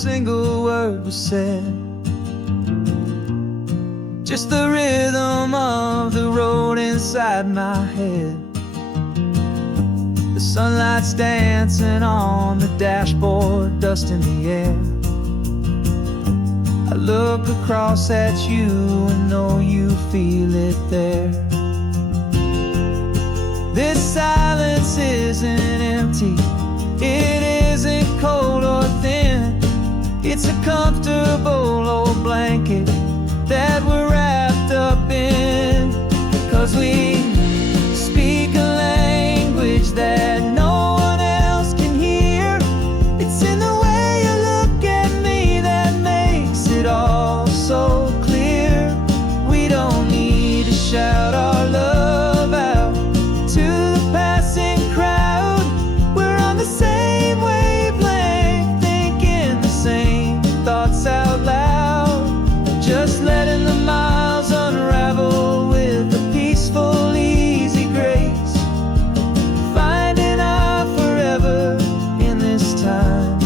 single word was said, just the rhythm of the road inside my head. The sunlight's dancing on the dashboard, dust in the air. I look across at you and know you feel it there. This silence isn't empty, it isn't cold or thin. It's a comfortable old blanket that we're wrapped up in. 'Cause we speak a language that no one else can hear. It's in the way you look at me that makes it all so clear. We don't need to shout our love out to the passing crowd. We're on the same wavelength, thinking the same thoughts out loud. Just letting the miles unravel with a peaceful, easy grace. Finding our forever in this time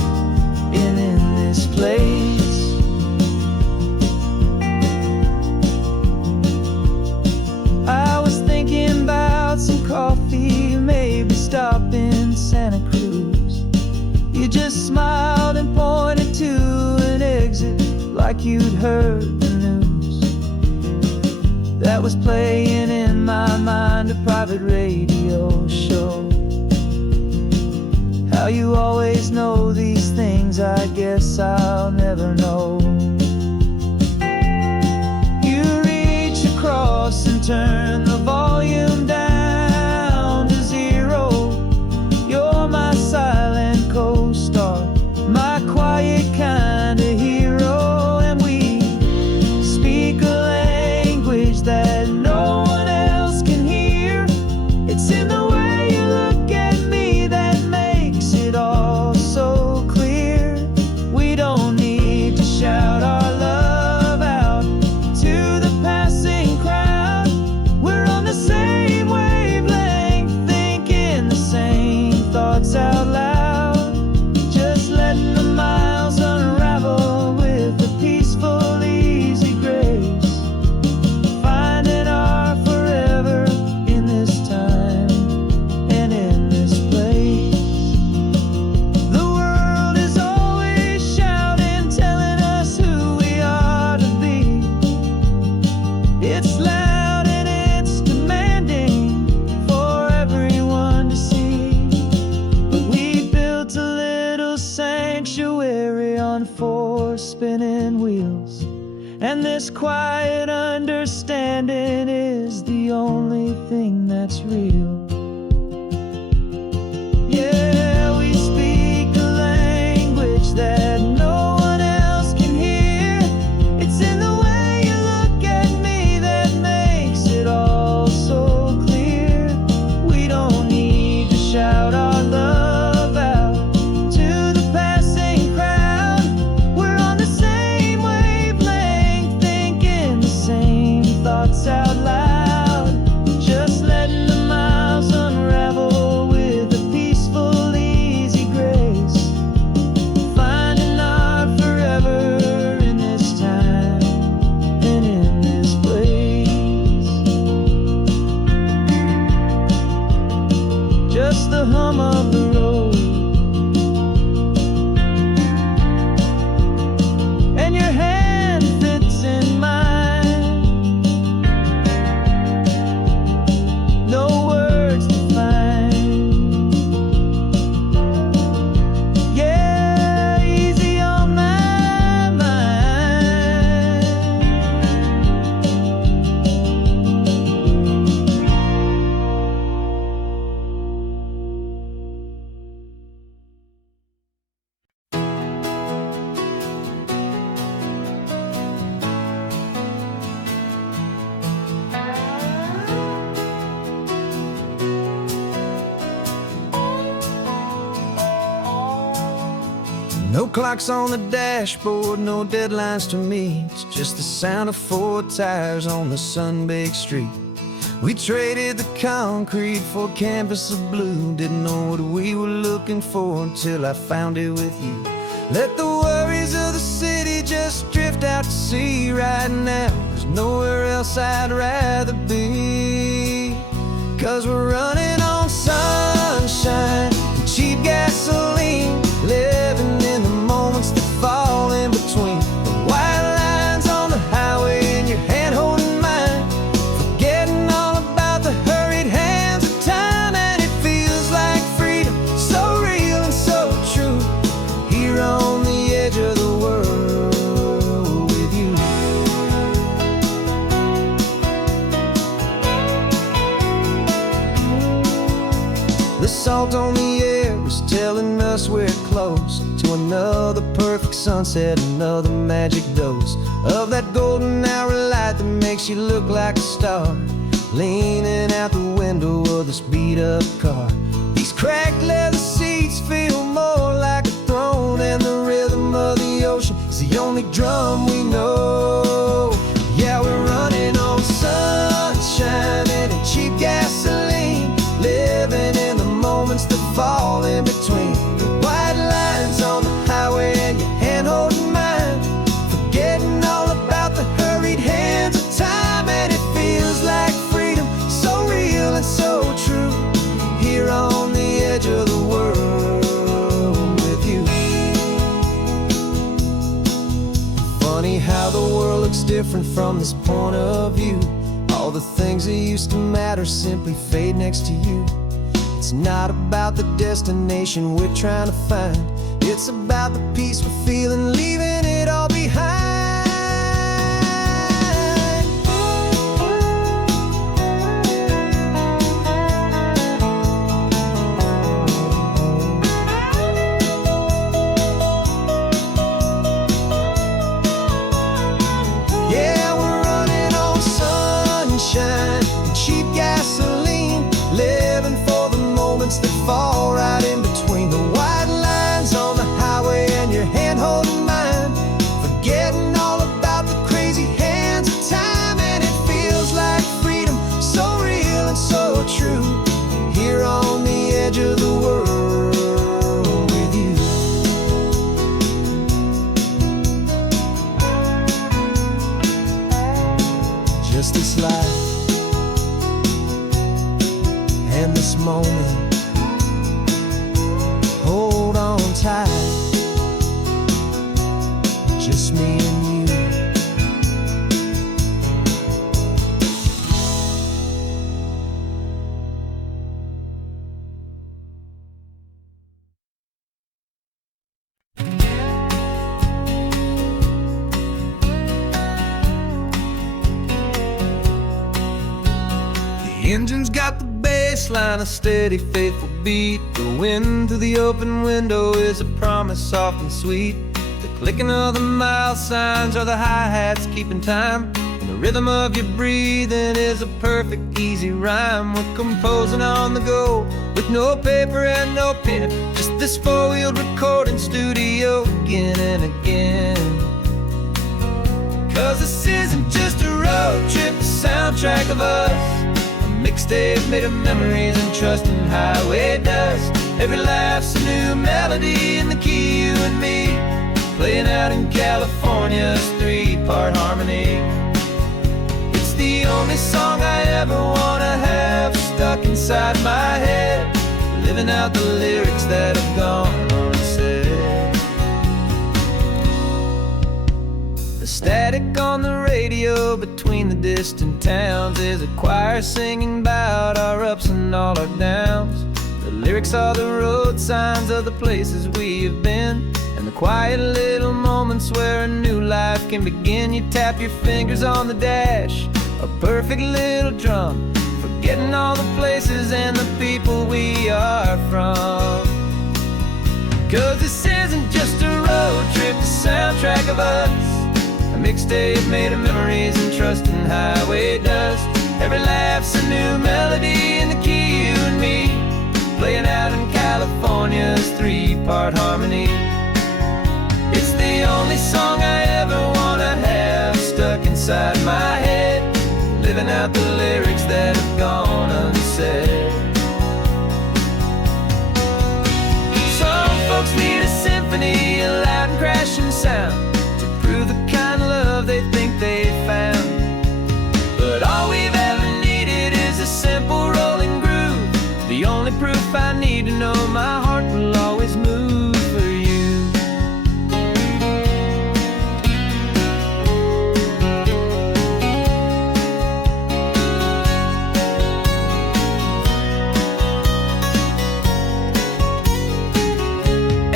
and in this place. I was thinking about some coffee, maybe stop in Santa Cruz. You just smiled and pointed to an exit like you'd heard the news. That was playing in my mind, a private radio show. How you always know these things, I guess I'll never know. You reach across and turn the volume down to 0. You're my silent co-star, my quiet kind of hero. And we speak a language that no one else can hear. It's in the way you look at me that makes it all so clear. We don't need to shout our love out to the passing crowd. We're on the same wavelength, thinking the same thoughts out loud. Just letting the miles unravel with a peaceful, easy grace. Finding our forever in this time and in this place. The world is always shouting, telling us who we are to be. It's loud and it's demanding for everyone to see. But we built a little sanctuary on 4 spinning wheels, and this quiet understanding is the only thing that's real. Yeah, we speak a language that no one else can hear. It's in the way you look at me that makes it all so clear. We don't need to shout our love out to the passing crowd. We're on the same wavelength, thinking the same thoughts out loud. Just letting the miles unravel with a peaceful, easy grace. Finding our forever in this time and in this place. Just the hum of the road and your hand fits in mine. No words to find. Yeah, easy on my mind. No clocks on the dashboard, no deadlines to meet. It's just the sound of 4 tires on the sun-baked street. We traded the concrete for a canvas of blue. Didn't know what we were looking for until I found it with you. Let the worries worries of the city just drift out to sea right now. There's nowhere else I'd rather be, 'cause we're running on sunshine and cheap gasoline, living in the moments that fall in between the white lines on the highway and your hand holding mine, forgetting all about the hurried hands of time. And it feels like freedom, so real and so true, here on the edge of the world with you. The salt on the air is telling us we're close to another perfect sunset, another magic dose of that golden hour light that makes you look like a star, leaning out the window of this beat-up car. These cracked leather seats feel more like a throne, and the rhythm of the ocean is the only drum we know. Yeah, we're running on sunshine and a cheap gasoline, living in the moments that fall in between the white lines on the highway and your hand holding mine, forgetting all about the hurried hands of time. And it feels like freedom, so real and so true, here on the edge of the world with you. Funny how the world looks different from this point of view. All the things that used to matter simply fade next to you. It's not about the destination we're trying to find, it's about the peace we're feeling, leaving it all behind. Yeah, we're running on sunshine and cheap gasoline, living for the moments that fall right in between the white lines on the highway and your hand holding mine, forgetting all about the crazy hands of time. And it feels like freedom, so real and so true, here on the edge of the world with you. Just this life and this moment, hold on tight, just me and you. The engine's got the baseline, a steady, faithful beat. The wind through the open window is a promise soft and sweet. The clicking of the mile signs are the hi-hats keeping time, and the rhythm of your breathing is a perfect, easy rhyme. We're composing on the go with no paper and no pen, just this four-wheeled recording studio again and again. 'Cause this isn't just a road trip, the soundtrack of us, mixtape made of memories and trust in highway dust. Every laugh's a new melody in the key, you and me, playing out in California's three-part harmony. It's the only song I ever wanna have stuck inside my head, living out the lyrics that have gone unsaid. The static on the radio between the distant towns is a choir singing about our ups and all our downs. The lyrics are the road signs of the places we have been, and the quiet little moments where a new life can begin. You tap your fingers on the dash, a perfect little drum, forgetting all the places and the people we are from. 'Cause this isn't just a road trip, the soundtrack of us, a mixtape made of memories and trust in highway dust. Every laugh's a new melody in the key, you and me, playing out in California's three-part harmony. It's the only song I ever wanna have stuck inside my head, living out the lyrics that have gone unsaid. Some folks need a symphony, a loud and crashing sound to prove the kind of love they think they found. But all we've ever needed is a simple rolling groove, the only proof I need to know my heart will always move for you.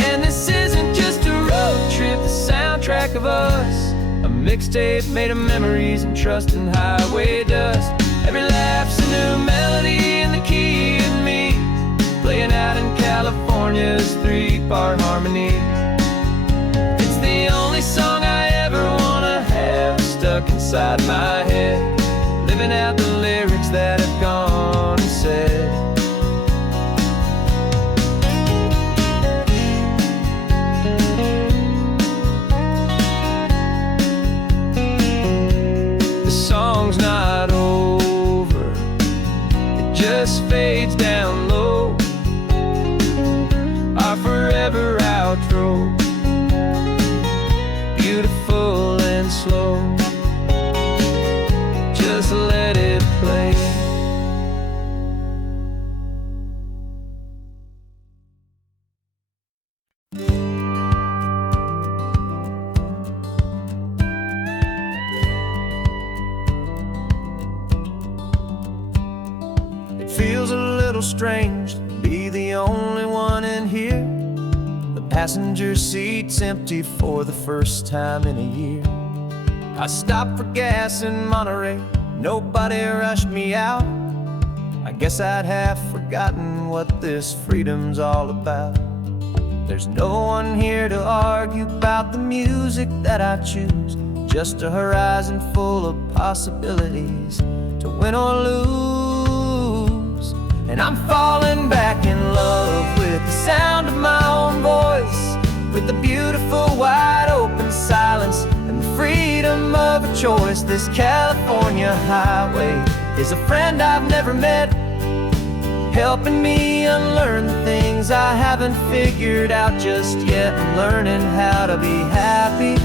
And this isn't just a road trip, the soundtrack of us, a mixtape made of memories and trust and highway dust. Every laugh's a new melody in the key and me, playing out in California's three-part harmony. It's the only song I ever wanna have stuck inside my head, living out the lyrics that have gone and said. The song's not over, it just fades down low, our forever outro, beautiful and slow. Just let it play. It feels a little strange to be the only one in here. The passenger seat's empty for the first time in a year. I stopped for gas in Monterey, nobody rushed me out. I guess I'd have forgotten what this freedom's all about. There's no one here to argue about the music that I choose, just a horizon full of possibilities to win or lose. And I'm falling back in love with the sound of my own voice, with the beautiful wide open silence and the freedom of a choice. This California highway is a friend I've never met, helping me unlearn the things I haven't figured out just yet. I'm learning how to be happy,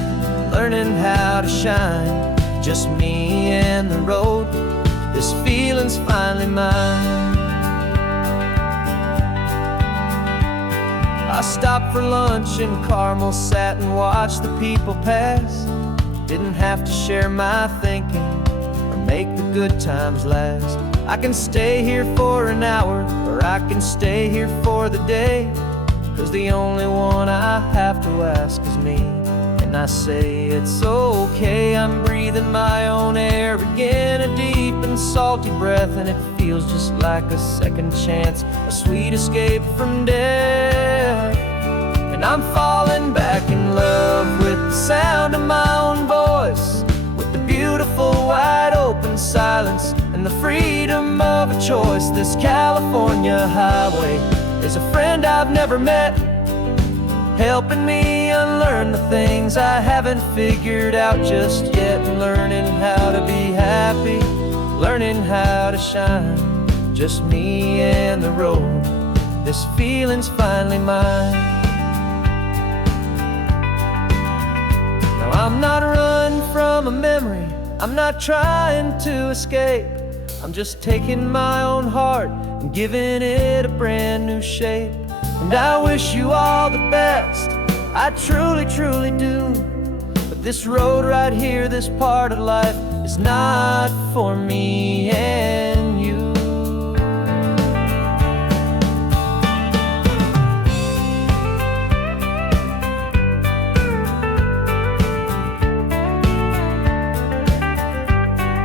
learning how to shine, just me and the road. This feeling's finally mine. I stopped for lunch in Carmel, sat and watched the people pass. Didn't have to share my thinking or make the good times last. I can stay here for an hour, or I can stay here for the day, 'cause the only one I have to ask is me. And I say it's okay, I'm breathing my own air again, a deep and salty breath, and it feels just like a second chance, a sweet escape from death. And I'm falling back in love with the sound of my own voice, with the beautiful wide open silence and the freedom of a choice. This California highway is a friend I've never met, helping me unlearn the things I haven't figured out just yet. Learning how to be happy, learning how to shine, just me and the road. This feeling's finally mine. Now I'm not running from a memory, I'm not trying to escape. I'm just taking my own heart and giving it a brand new shape. And I wish you all the best, I truly, truly do. But this road right here, this part of life, is not for me and you.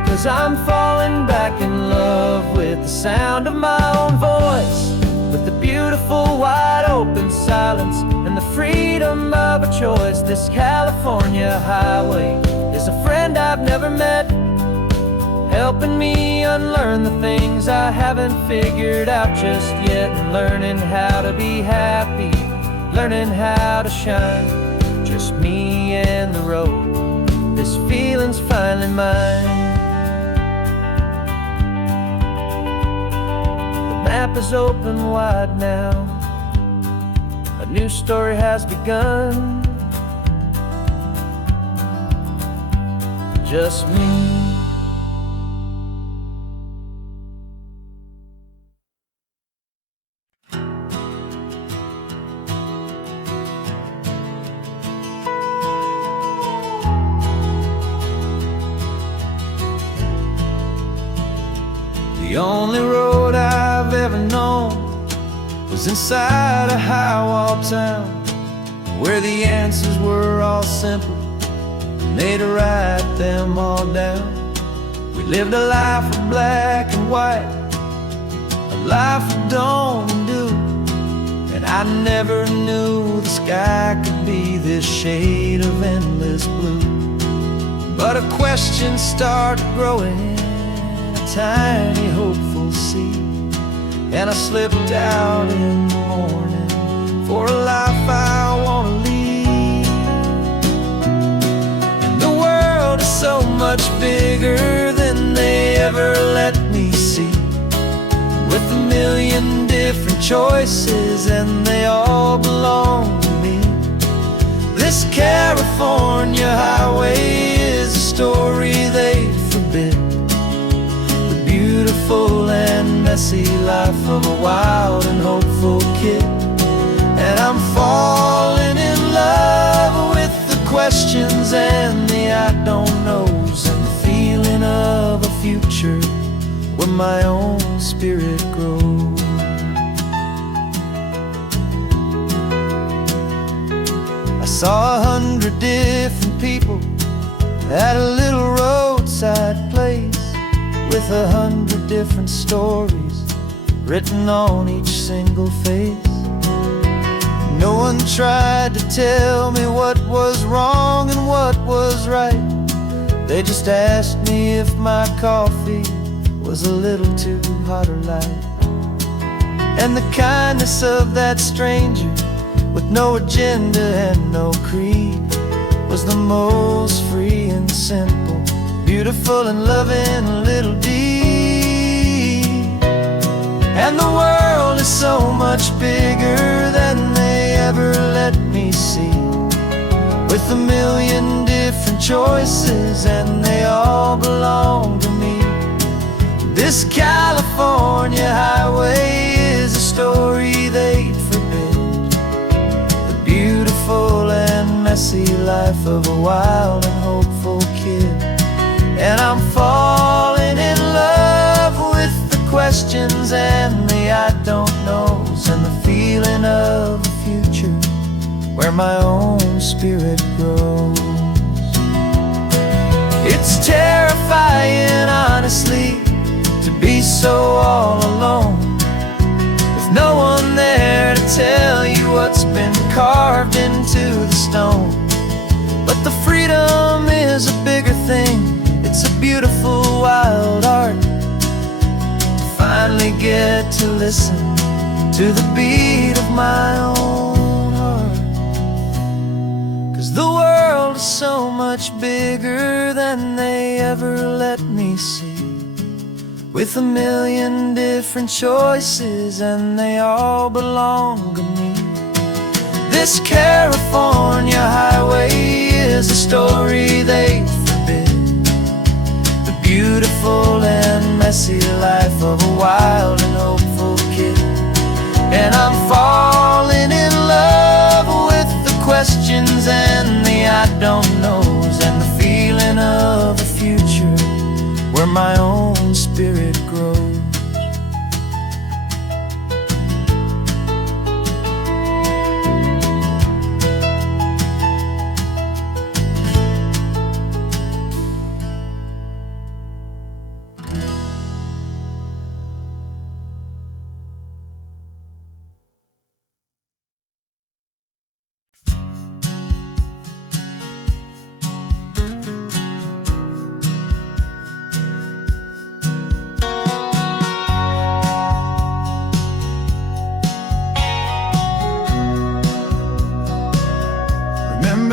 Cause I'm falling back in love with the sound of my own voice, with the beautiful wide open silence and the freedom of a choice. This California highway is a friend I've never met, helping me unlearn the things I haven't figured out just yet. And learning how to be happy, learning how to shine, just me and the road. This feeling's finally mine. The map is open wide now, a new story has begun. just me. The only road I've ever known was inside a high-wall town, where the answers were all simple and they'd write them all down. We lived a life of black and white, a life of dawn and dew, and I never knew the sky could be this shade of endless blue. But a question started growing, tiny hopeful seed, and I slipped out in the morning for a life I want to lead. And the world is so much bigger than they ever let me see, with a million different choices and they all belong to me. This California highway is a story they forbid, beautiful and messy life of a wild and hopeful kid. And I'm falling in love with the questions and the I don't knows, and the feeling of a future where my own spirit grows. I saw 100 different people at a little roadside place, with 100 different stories written on each single face. No one tried to tell me what was wrong and what was right. They just asked me if my coffee was a little too hot or light. And the kindness of that stranger, with no agenda and no creed, was the most free and simple, beautiful and loving little deed. And the world is so much bigger than they ever let me see, with a million different choices and they all belong to me. This California highway is a story they'd forbid, the beautiful and messy life of a wild and hopeful kid. And I'm falling in love with the questions and the I don't knows, and the feeling of a future where my own spirit grows. It's terrifying, honestly, to be so all alone, with no one there to tell you what's been carved into the stone. But the freedom is a bigger thing. It's a beautiful wild art to finally get to listen to the beat of my own heart. 'Cause the world is so much bigger than they ever let me see, with a million different choices and they all belong to me. This California highway is a story they forbid, the beautiful and messy life of a wild and hopeful kid. And I'm falling in love with the questions and the I don't knows, and the feeling of a future where my own spirit grows.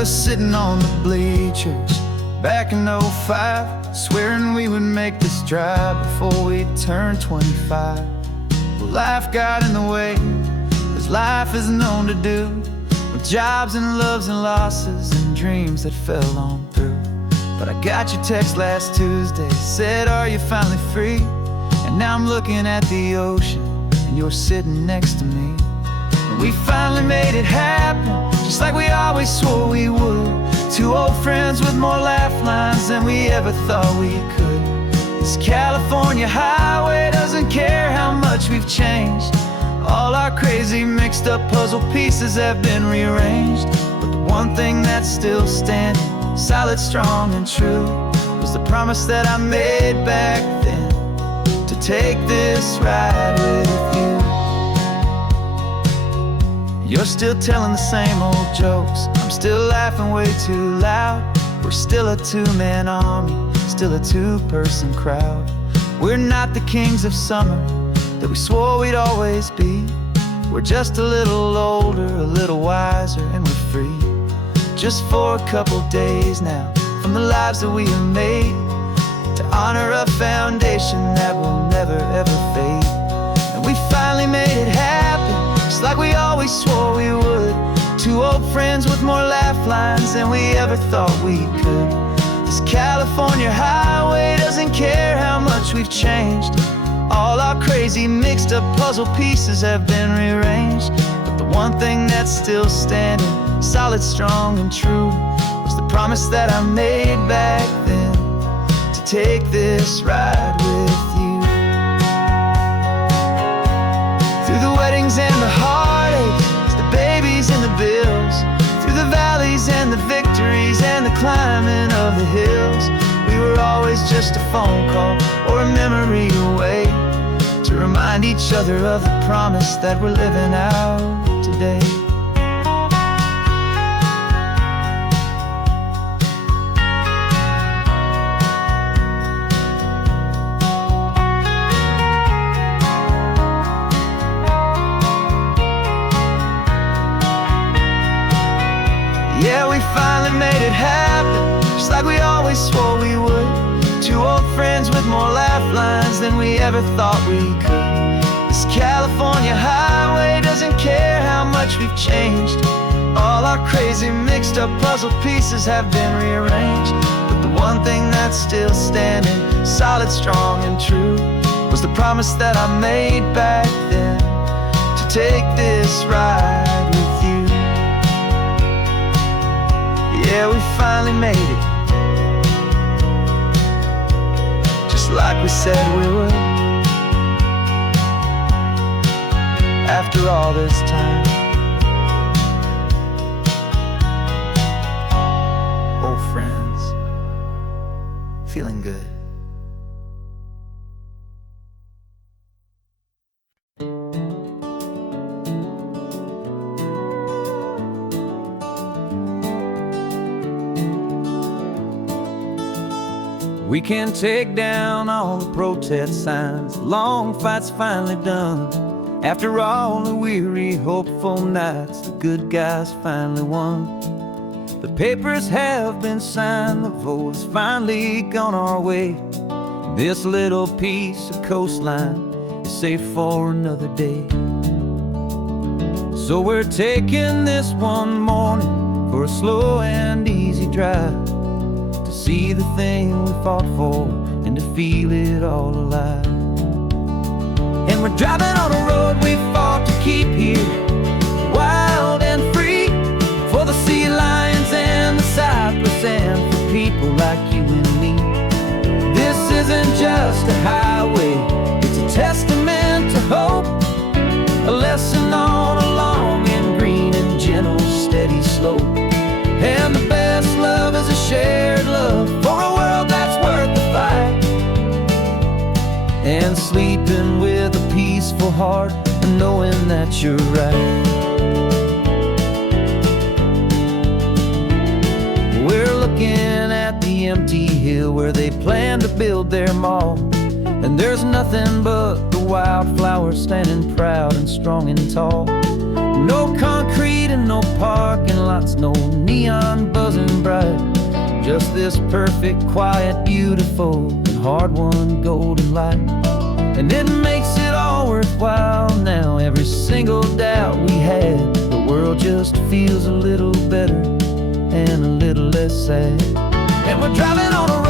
Sitting on the bleachers back in '05, swearing we would make this drive before we turned 25. Well, life got in the way, as life is known to do, with jobs and loves and losses and dreams that fell on through. But I got your text last Tuesday, said, are you finally free? And now I'm looking at the ocean, and you're sitting next to me. And we finally made it happen, just like we always swore we would. Two old friends with more laugh lines than we ever thought we could. This California highway doesn't care how much we've changed. All our crazy mixed up puzzle pieces have been rearranged. But the one thing that's still standing, solid, strong, and true, was the promise that I made back then, to take this ride with you. You're still telling the same old jokes, I'm still laughing way too loud. We're still a two-man army, still a two-person crowd. We're not the kings of summer that we swore we'd always be. We're just a little older, a little wiser, and we're free. Just for a couple days now, from the lives that we have made, to honor a foundation that will never ever fade. And we finally made it happen, just like we always swore we would. Two old friends with more laugh lines than we ever thought we could. This California highway doesn't care how much we've changed. All our crazy mixed up puzzle pieces have been rearranged. But the one thing that's still standing, solid, strong, and true, was the promise that I made back then, to take this ride with you. Through the weddings and the heartaches, the babies and the bills, through the valleys and the victories and the climbing of the hills, we were always just a phone call or a memory away, to remind each other of the promise that we're living out today. Yeah, we finally made it happen, just like we always swore we would. Two old friends with more laugh lines than we ever thought we could. This California highway doesn't care how much we've changed. All our crazy mixed up puzzle pieces have been rearranged. But the one thing that's still standing, solid, strong, and true, was the promise that I made back then, to take this ride with you. Yeah, we finally made it, just like we said we would. After all this time, old friends, feeling good. We can take down all the protest signs, long fight's finally done. After all the weary, hopeful nights, the good guys finally won. The papers have been signed, the vote has finally gone our way. This little piece of coastline is safe for another day. So we're taking this one morning for a slow and easy drive, to see the thing we fought for and to feel it all alive. And we're driving on a road we fought to keep here, wild and free, for the sea lions and the cypress and for people like you and me. This isn't just a highway, it's a testament to hope, a lesson on a long and green and gentle steady slope. And the best love is a shared love for a world that's worth the fight, and sleeping with a peaceful heart and knowing that you're right. We're looking at the empty hill where they plan to build their mall, and there's nothing but the wildflowers standing proud and strong and tall. No concrete and no parking lots, no neon buzzing bright, just this perfect, quiet, beautiful, and hard-won golden light. And it makes it all worthwhile now, every single doubt we had. The world just feels a little better and a little less sad. And we're driving on a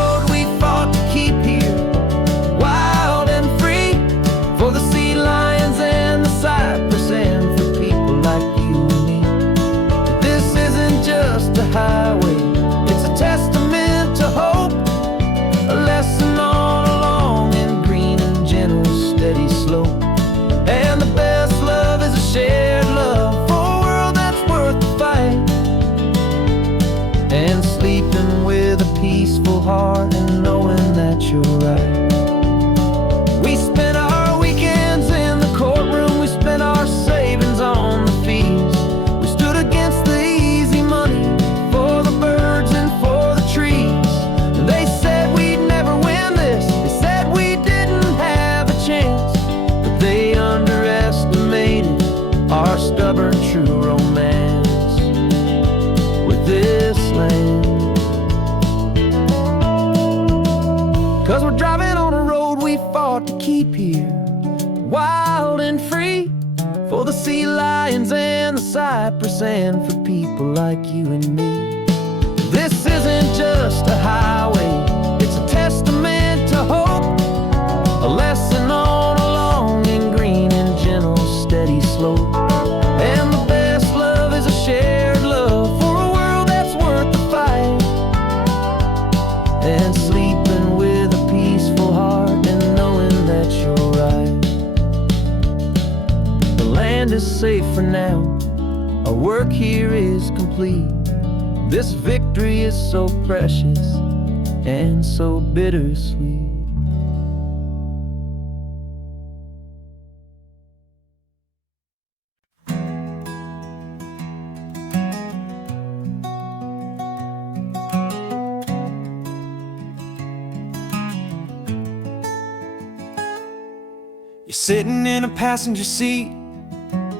heart and knowing that you're right. We spent our weekends in the courtroom, we spent our savings on the fees. We stood against the easy money for the birds and for the trees. They said we'd never win this, they said we didn't have a chance, but they underestimated our stubborn true romance with this land. 'Cause we're driving on a road we fought to keep here, wild and free, for the sea lions and the cypress and for people like you and me. This isn't just a highway, it's a testament to hope, a lesson on a long and green and gentle steady slope. And the best love is a shared love for a world that's worth the fight, and sleeping with a peaceful heart and knowing that you're right. The land is safe for now, our work here is complete. This victory is so precious and so bittersweet. You're sitting in a passenger seat,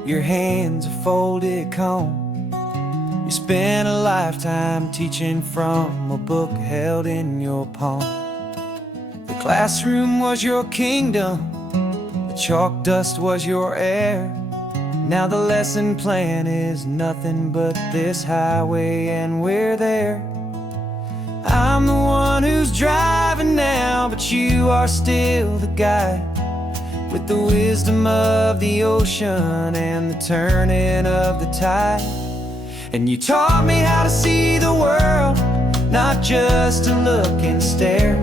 your hands are folded calm. You spent a lifetime teaching from a book held in your palm. The classroom was your kingdom, the chalk dust was your air. Now the lesson plan is nothing but this highway and we're there. I'm the one who's driving now, but you are still the guide, with the wisdom of the ocean and the turning of the tide. And you taught me how to see the world, not just to look and stare.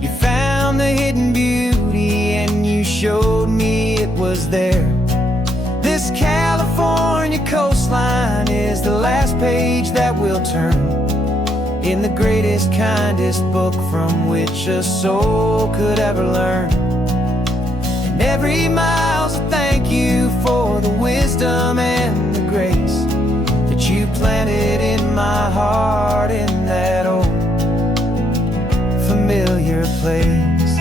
You found the hidden beauty and you showed me it was there. This California coastline is the last page that we'll turn in the greatest, kindest book from which a soul could ever learn. Every mile's a thank you for the wisdom and the grace that you planted in my heart in that old familiar place.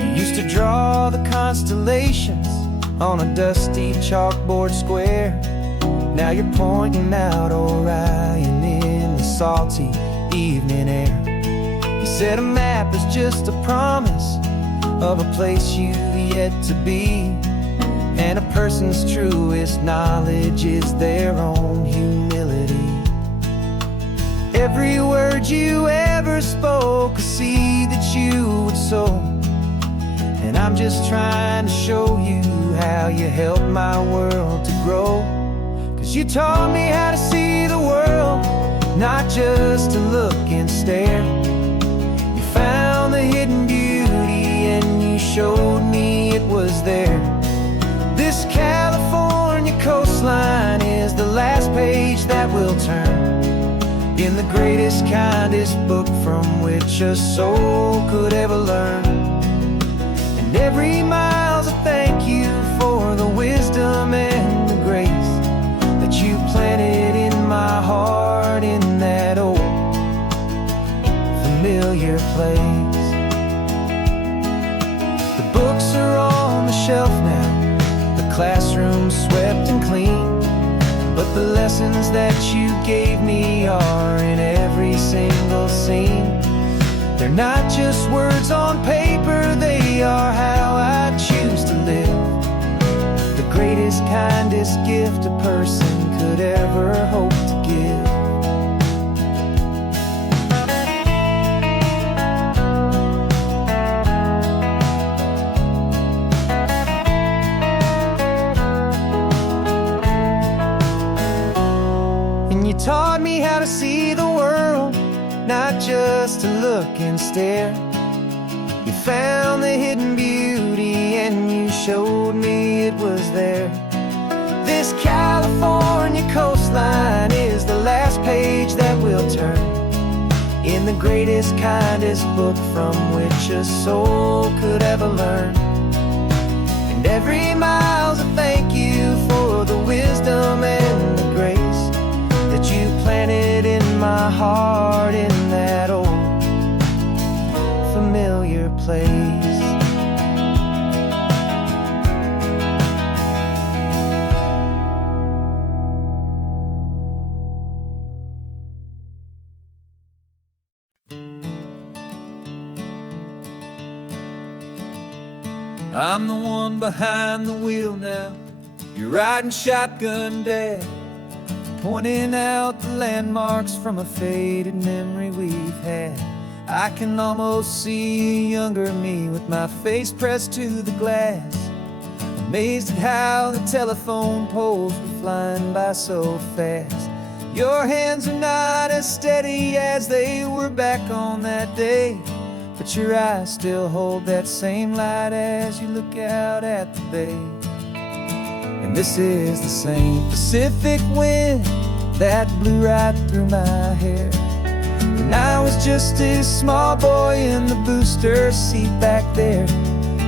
You used to draw the constellations on a dusty chalkboard square. Now you're pointing out Orion in the salty evening air. You said a map is just a promise of a place you've yet to be, and a person's truest knowledge is their own humility. Every word you ever spoke, a seed that you would sow, and I'm just trying to show you how you helped my world to grow. 'Cause you taught me how to see the world, not just to look and stare. You found the hidden beauty and you showed me it was there. This California coastline is the last page that we'll turn in the greatest, kindest book from which a soul could ever learn. And every mile's a thank you for the wisdom and the grace that you planted in my heart in that old familiar place. Books are on the shelf now, the classroom's swept and clean, but the lessons that you gave me are in every single scene. They're not just words on paper, they are how I choose to live. The greatest, kindest gift a person could ever hope to give. Taught me how to see the world, not just to look and stare. You found the hidden beauty and you showed me it was there. This California coastline is the last page that we'll turn in the greatest, kindest book from which a soul could ever learn. And every mile's a thank you for the wisdom and the grace that you planted in my heart in that old familiar place. I'm the one behind the wheel now. You're riding shotgun, Dad, pointing out the landmarks from a faded memory we've had. I can almost see a younger me with my face pressed to the glass, amazed at how the telephone poles were flying by so fast. Your hands are not as steady as they were back on that day, but your eyes still hold that same light as you look out at the bay. And this is the same Pacific wind that blew right through my hair when I was just a small boy in the booster seat back there.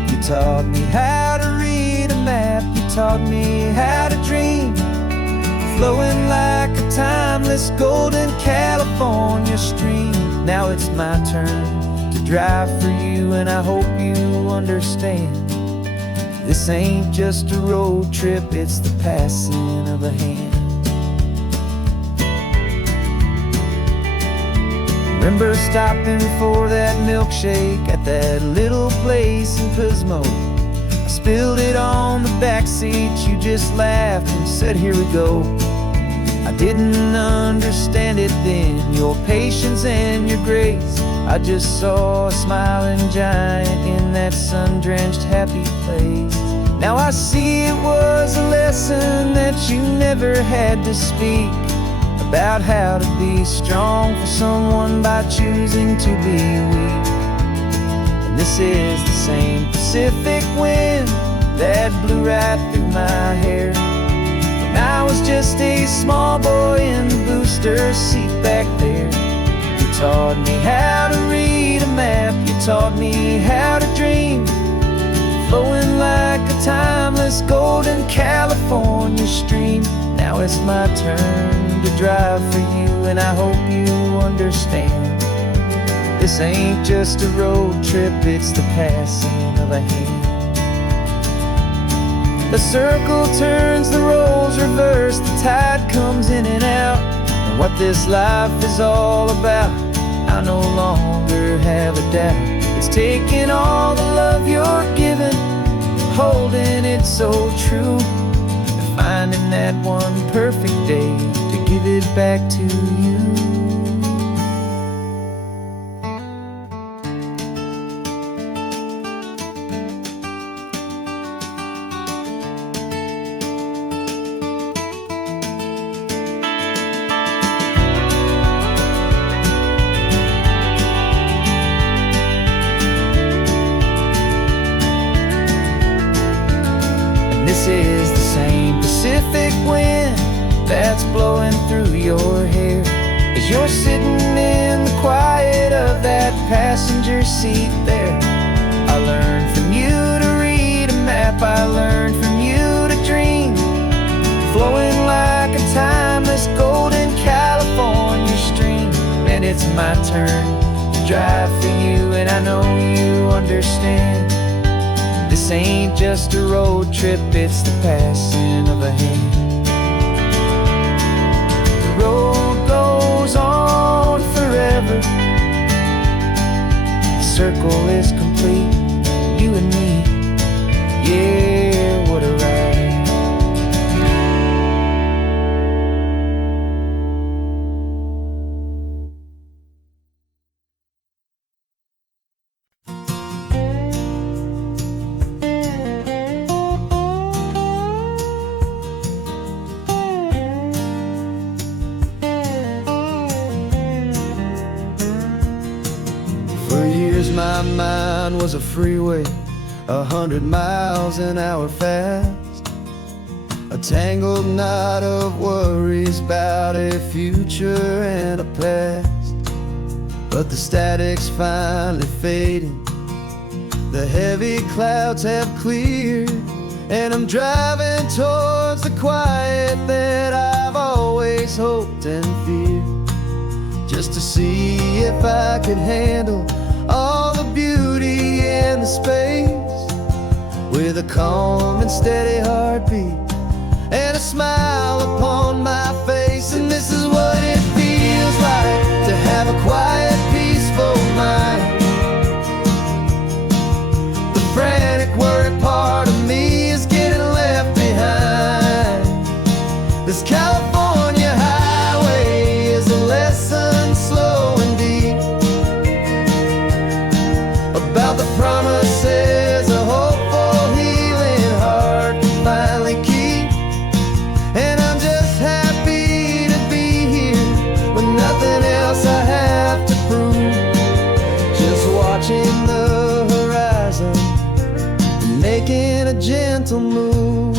You taught me how to read a map, you taught me how to dream, flowing like a timeless golden California stream. Now it's my turn to drive for you, and I hope you understand. This ain't just a road trip, it's the passing of a hand. Remember stopping for that milkshake at that little place in Pismo? I spilled it on the back seat, you just laughed and said, here we go. I didn't understand it then, your patience and your grace. I just saw a smiling giant in that sun-drenched happy place. Now I see it was a lesson that you never had to speak, about how to be strong for someone by choosing to be weak. And this is the same Pacific wind that blew right through my hair when I was just a small boy in the booster seat back there. You taught me how to read a map, you taught me how to dream, flowing like a timeless golden California stream. Now it's my turn to drive for you, and I hope you understand. This ain't just a road trip, it's the passing of a hand. The circle turns, the roles reverse, the tide comes in and out. And what this life is all about, I no longer have a doubt. It's taking all the love you're giving, holding it so true, and finding that one perfect day to give it back to you. This is the same Pacific wind that's blowing through your hair as you're sitting in the quiet of that passenger seat there. I learned from you to read a map, I learned from you to dream, flowing like a timeless golden California stream. And it's my turn to drive for you, and I know you understand. This ain't just a road trip, it's the passing of a hand. The road goes on forever, the circle is complete, you and me, yeah, what a ride. My mind was a freeway, 100 miles an hour fast, a tangled knot of worries about a future and a past. but the static's finally fading. The heavy clouds have cleared, and I'm driving towards the quiet that I've always hoped and feared, just to see if I could handle all the beauty and the space, with a calm and steady heartbeat and a smile upon my face. And this is what it feels like to have a quiet, peaceful mind. The frantic, worried part of me is getting left behind. This California highway is a lesson slow and deep about the promises a hopeful, healing heart can finally keep. And I'm just happy to be here with nothing else I have to prove, just watching the horizon, making a gentle move.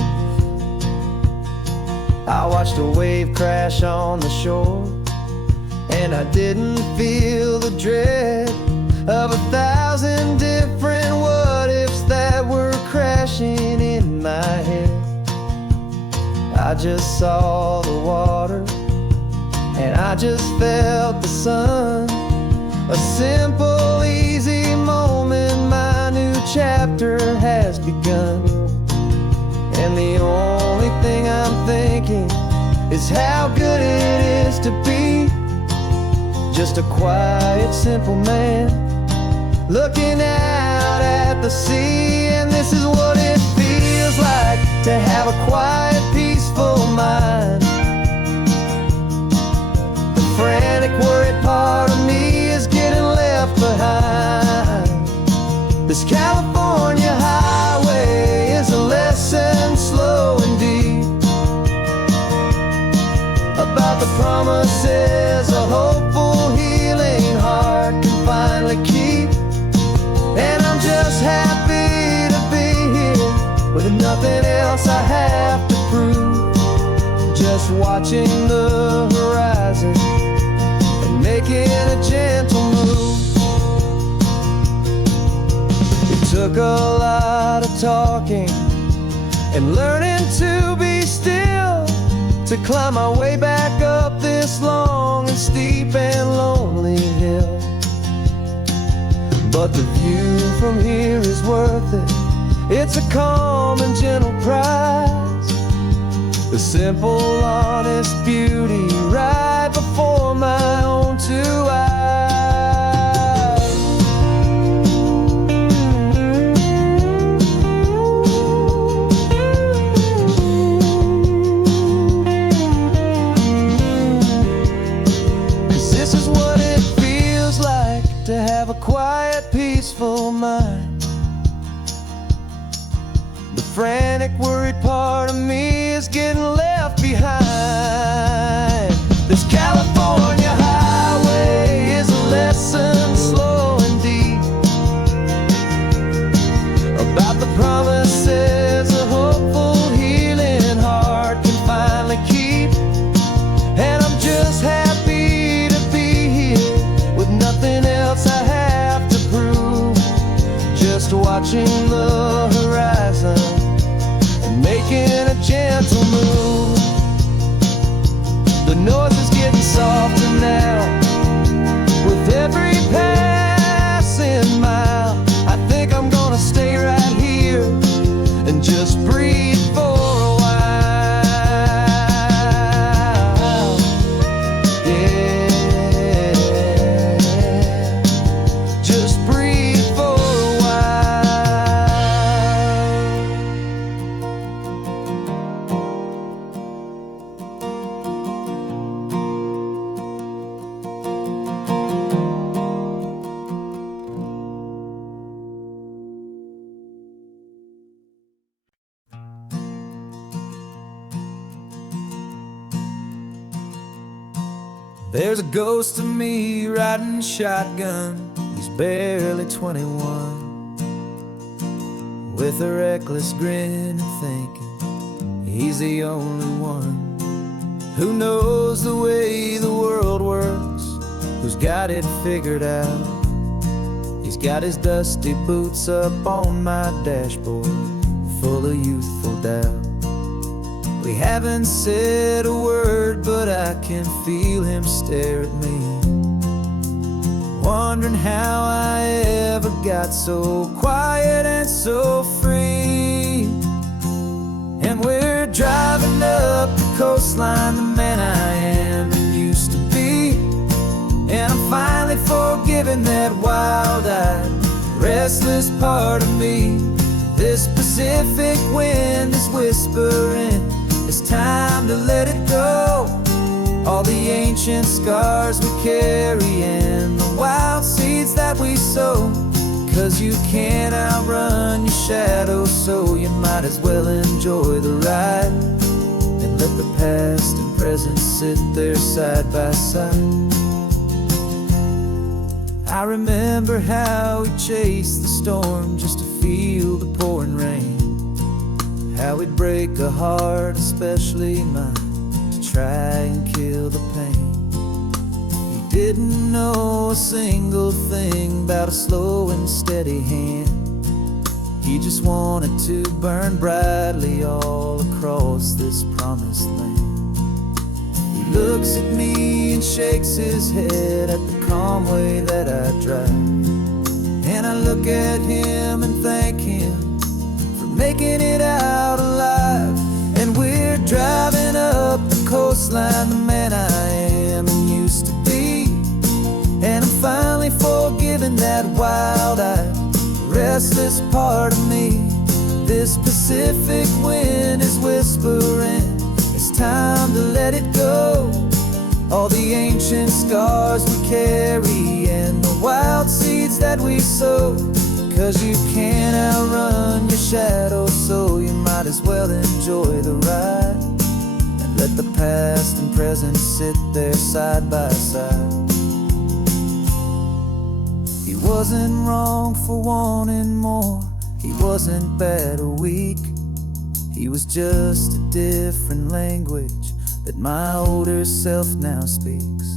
I watched a wave crash on the shore, and I didn't feel the dread of 1,000 different what-ifs that were crashing in my head. I just saw the water, and I just felt the sun. A simple, easy moment, my new chapter has begun. And the only thing I'm thinking is how good it is to be just a quiet, simple man looking out at the sea. And this is what it feels like to have a quiet, peaceful mind. The frantic, worried part of me is getting left behind. This California highway is a lesson slow and deep about the promises a hopeful, healing heart can finally keep. And I'm just happy to be here with nothing else I have to prove, just watching the horizon and making a gentle move. It took a lot of talking and learning to be still to climb my way back up this long and steep and lonely hill. But the view from here is worth it. It's a calm and gentle prize, the simple, honest beauty right before my own two eyes. To have a quiet, peaceful mind. The frantic, worried part of me is getting left behind. This California highway is a lesson slow and deep about the promises a hopeful, healing heart can finally keep. And I'm just happy to be here with nothing else I have to prove, just watching the horizon and making a gentle move. The noise is getting softer now with every passing mile. I think I'm gonna stay right here and just breathe for a while. Yeah, just breathe for a while. There's a ghost of me riding shotgun. He's barely 21, with a reckless grin and thinking he's the only one who knows the way the world works, who's got it figured out. He's got his dusty boots up on my dashboard, full of youthful doubt. We haven't said a word, but I can feel him stare at me, wondering how I ever got so quiet and so free. And we're driving up the coastline, the man I am and used to be. And I'm finally forgiving that wild-eyed, restless part of me. This Pacific wind is whispering, it's time to let it go. All the ancient scars we carry and the wild seeds that we sow. 'Cause you can't outrun your shadow, so you might as well enjoy the ride and let the past and present sit there side by side. I remember how we chased the storm just to feel the pouring rain, how we'd break a heart, especially mine, to try and kill the pain. He didn't know a single thing about a slow and steady hand. He just wanted to burn brightly all across this promised land. He looks at me and shakes his head at the calm way that I drive, and I look at him and thank him for making it out alive. And we're driving up the coastline, the man I am and used to be. And I'm finally forgiving that wild-eyed, restless part of me. This Pacific wind is whispering, it's time to let it go. All the ancient scars we carry and the wild seeds that we sow. 'Cause you can't outrun your shadow, so you might as well enjoy the ride and let the past and present sit there side by side. He wasn't wrong for wanting more, he wasn't bad or weak. He was just a different language that my older self now speaks.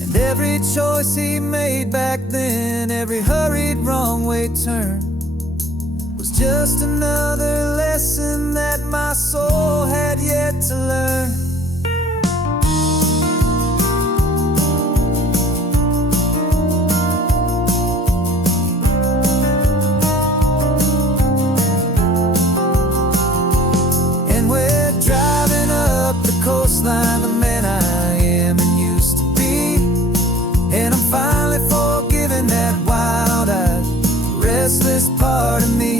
And every choice he made back then, every hurried wrong way turn, was just another lesson that my soul had yet to learn. Coastline, the man I am and used to be. And I'm finally forgiving that wild-eyed, restless part of me.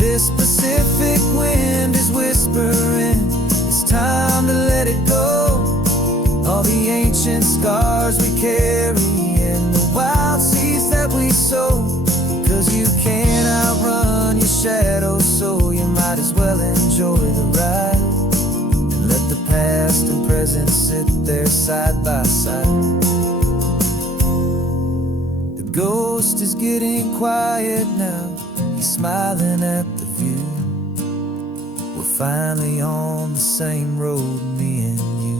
This Pacific wind is whispering, it's time to let it go. All the ancient scars we carry and the wild seeds that we sow. 'Cause you can't outrun your shadow, so you might as well enjoy the ride. Let the past and present sit there side by side. The ghost is getting quiet now, he's smiling at the view. We're finally on the same road, me and you.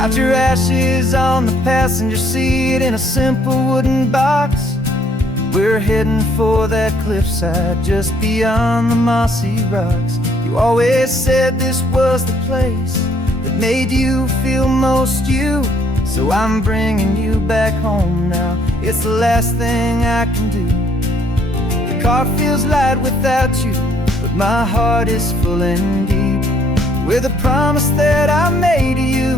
Got your ashes on the passenger seat in a simple wooden box. We're heading for that cliffside just beyond the mossy rocks. You always said this was the place that made you feel most you. So I'm bringing you back home now, it's the last thing I can do. The car feels light without you, but my heart is full and deep with a promise that I made to you,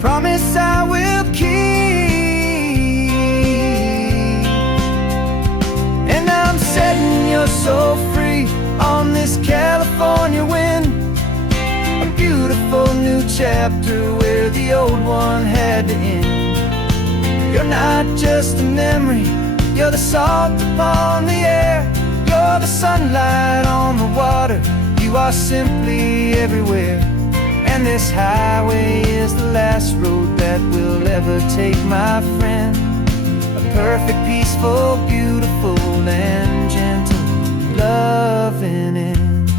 promise I will keep. And I'm setting your soul free on this California wind, a beautiful new chapter where the old one had to end. You're not just a memory, you're the salt upon the air, you're the sunlight on the water, you are simply everywhere. And this highway is the last road that we'll ever take, my friend. A perfect, peaceful, beautiful, and gentle loving end.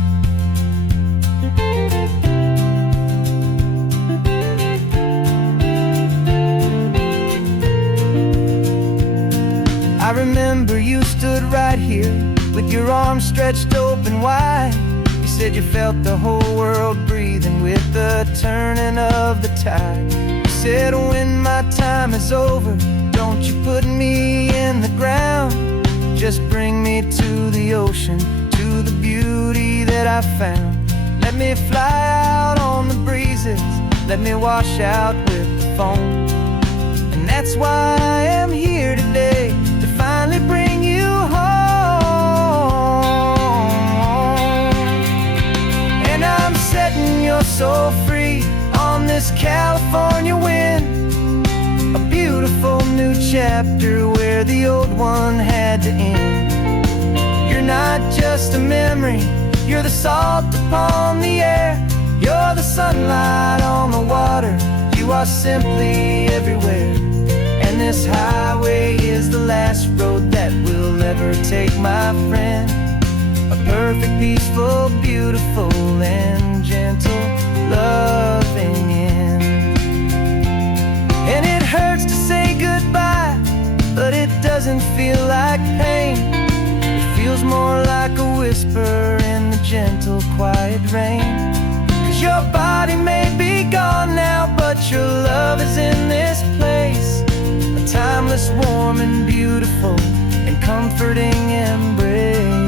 I remember you stood right here with your arms stretched open wide. You said you felt the whole world breathing with the turning of the tide. You said, when my time is over, don't you put me in the ground. Just bring me to the ocean, to the beauty that I found. Let me fly out on the breezes, let me wash out with the foam. And that's why I am here today, to finally bring you home. And I'm setting your soul free on this California wind. A beautiful new chapter where the old one had to end. You're not just a memory, you're the salt upon the air. You're the sunlight on the water, you are simply everywhere. And this highway is the last road that we'll ever take, my friend. A perfect, peaceful, beautiful, and gentle loving end. And it hurts to say goodbye, but it doesn't feel like pain. It feels more like a whisper in the gentle, quiet rain. 'Cause your body may be gone now, but your love is in this place. A timeless, warm, and beautiful, and comforting embrace.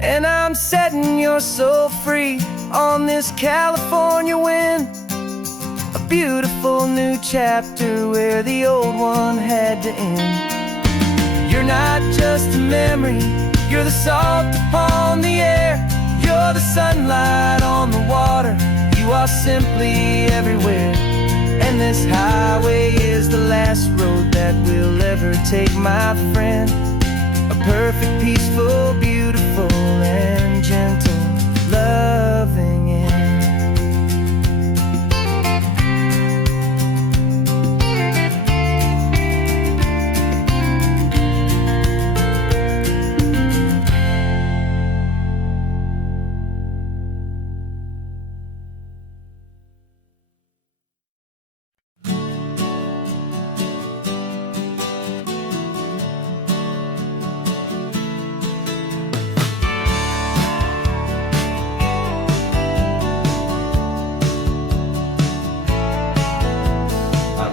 And I'm setting your soul free on this California wind. A beautiful new chapter where the old one had to end. You're not just a memory, you're the salt upon the air. You're the sunlight on the water, you are simply everywhere. And this highway is the last road that we'll ever take, my friend. A perfect, peaceful, beautiful, and gentle loving end.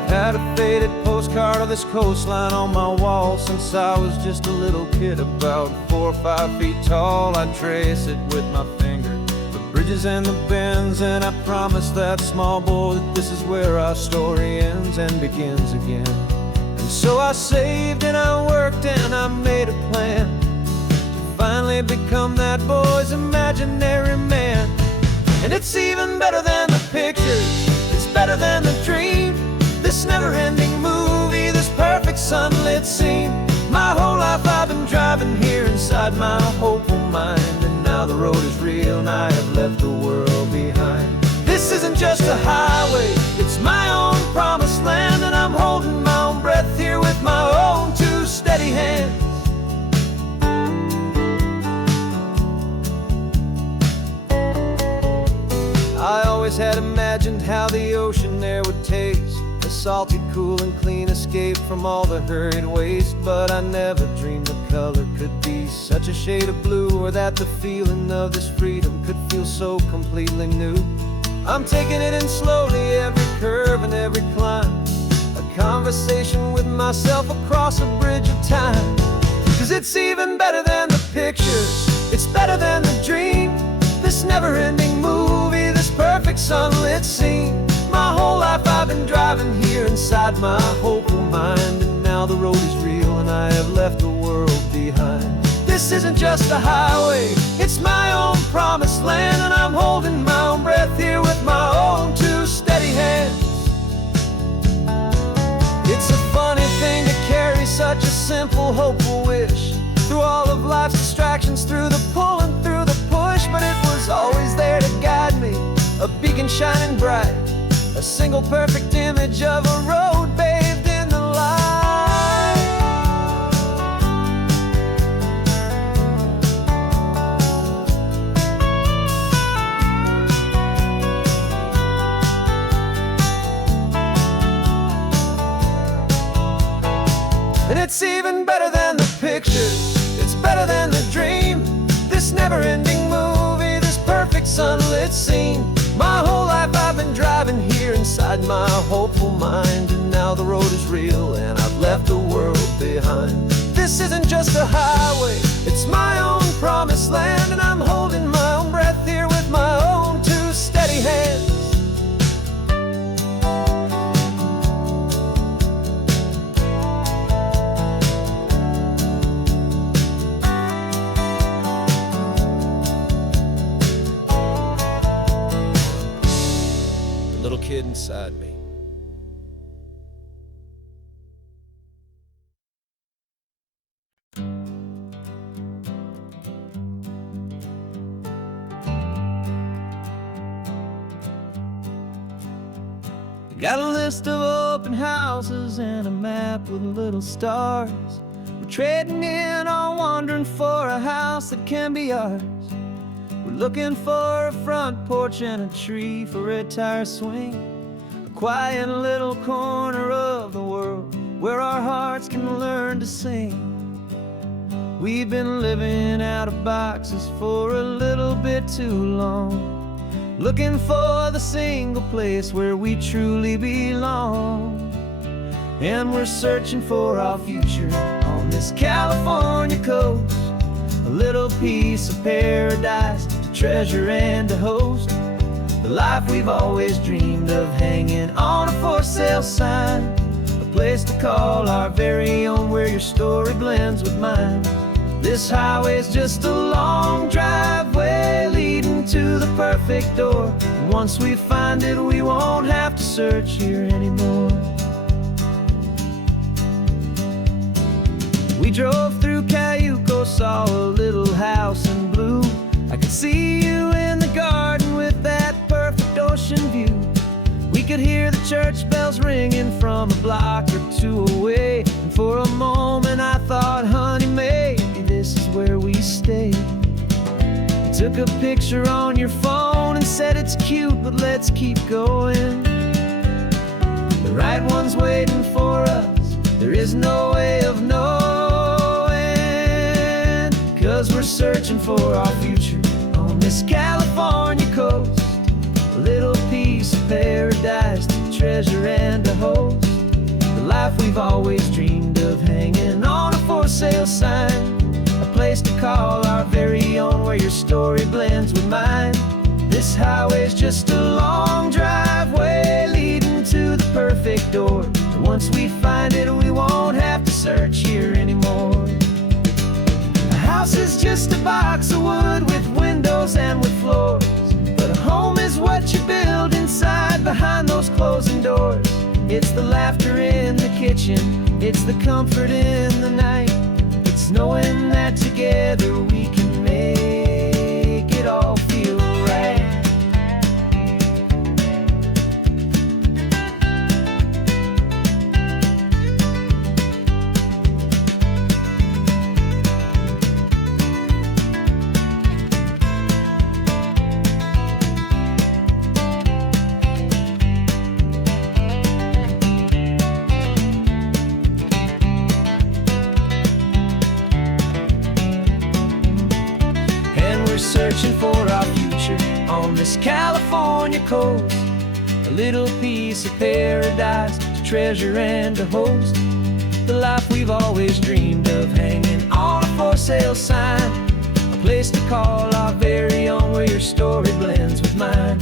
Had a faded postcard of this coastline on my wall since I was just a little kid, about 4 or 5 feet tall. I trace it with my finger, the bridges and the bends, and I promised that small boy that this is where our story ends and begins again. And so I saved and I worked and I made a plan to finally become that boy's imaginary man. And it's even better than the pictures, it's better than the dream. This never-ending movie, this perfect sunlit scene. My whole life I've been driving here inside my hopeful mind, and now the road is real and I have left the world behind. This isn't just a highway, it's my own promised land, and I'm holding my own breath here with my own two steady hands. I always had imagined how the ocean there would taste, a salty, cool, and clean escape from all the hurried waste. But I never dreamed the color could be such a shade of blue, or that the feeling of this freedom could feel so completely new. I'm taking it in slowly, every curve and every climb, a conversation with myself across a bridge of time. 'Cause it's even better than the pictures, it's better than the dream. This never-ending movie, this perfect sunlit scene. My whole life I've been driving here inside my hopeful mind, and now the road is real and I have left the world behind. This isn't just a highway, it's my own promised land, and I'm holding my own breath here with my own two steady hands. It's a funny thing to carry such a simple, hopeful wish through all of life's distractions, through the pull and through the push, but it was always there to guide a beacon shining bright, a single perfect image of a road bathed in the light. And it's even better than the pictures, it's better than the dream. This never-ending movie, this perfect sunlit scene. My whole life I've been driving here inside my hopeful mind, and now the road is real and I've left the world behind. This isn't just a highway, it's my own promised land, and I'm holding my own breath here with my own two steady hands. Little kid inside me. Got a list of open houses and a map with little stars. We're trading in on wandering for a house that can be ours. We're looking for a front porch and a tree for a tire swing, a quiet little corner of the world where our hearts can learn to sing. We've been living out of boxes for a little bit too long, looking for the single place where we truly belong. And we're searching for our future on this California coast, a little piece of paradise to treasure and to host, the life we've always dreamed of hanging on a for sale sign, a place to call our very own where your story blends with mine. This highway's just a long driveway leading to the perfect door, and once we find it we won't have to search here anymore. We drove through Cayuco, saw a little house in blue. I could see you in the garden with that perfect ocean view. We could hear the church bells ringing from a block or two away, and for a moment I thought, honey, maybe this is where we stay. You took a picture on your phone and said it's cute, but let's keep going. The right one's waiting for us, there is no way of knowing, 'cause we're searching for our future on this California coast, a little piece of paradise to treasure and to host, the life we've always dreamed of hanging on a for sale sign, a place to call our very own where your story blends with mine. This highway's just a long driveway leading to the perfect door, and once we find it we won't have to search here anymore. A house is just a box of wood with windows and with floors, but a home is what you build inside behind those closing doors. It's the laughter in the kitchen, it's the comfort in the night, it's knowing that together we can make it all feel right. Searching for our future on this California coast, a little piece of paradise to treasure and to host, the life we've always dreamed of hanging on a for sale sign, a place to call our very own where your story blends with mine.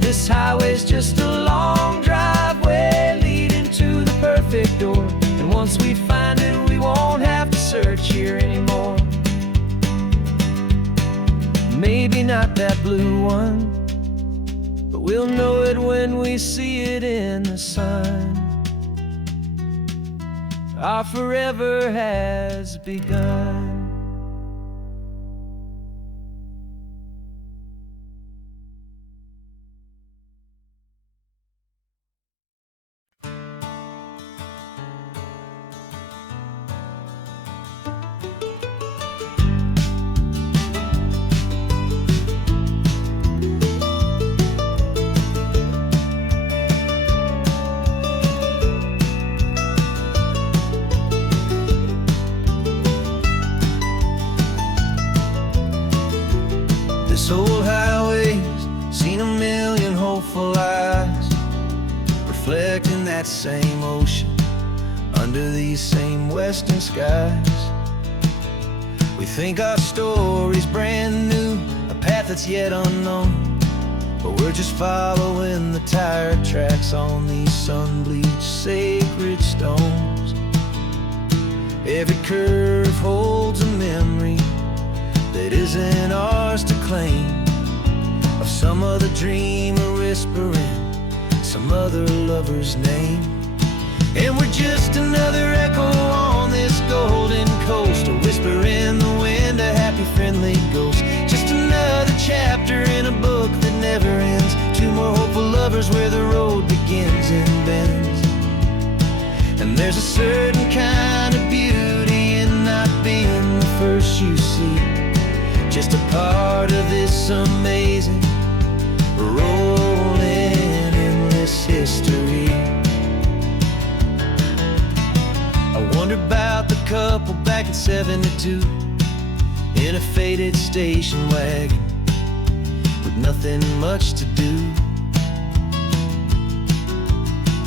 This highway's just a long driveway leading to the perfect door, and once we find it we won't have to search here anymore. Maybe not that blue one, but we'll know it when we see it in the sun. Our forever has begun. reflecting that same ocean under these same western skies. We think our story's brand new, a path that's yet unknown, but we're just following the tire tracks on these sun-bleached sacred stones. Every curve holds a memory that isn't ours to claim, of some other dreamer whispering some other lover's name. And we're just another echo on this golden coast, a whisper in the wind, a happy friendly ghost. Just another chapter in a book that never ends, two more hopeful lovers where the road begins and bends. And there's a certain kind of beauty in not being the first you see, just a part of this amazing rolling endless history. I wonder about the couple back in '72 in a faded station wagon with nothing much to do.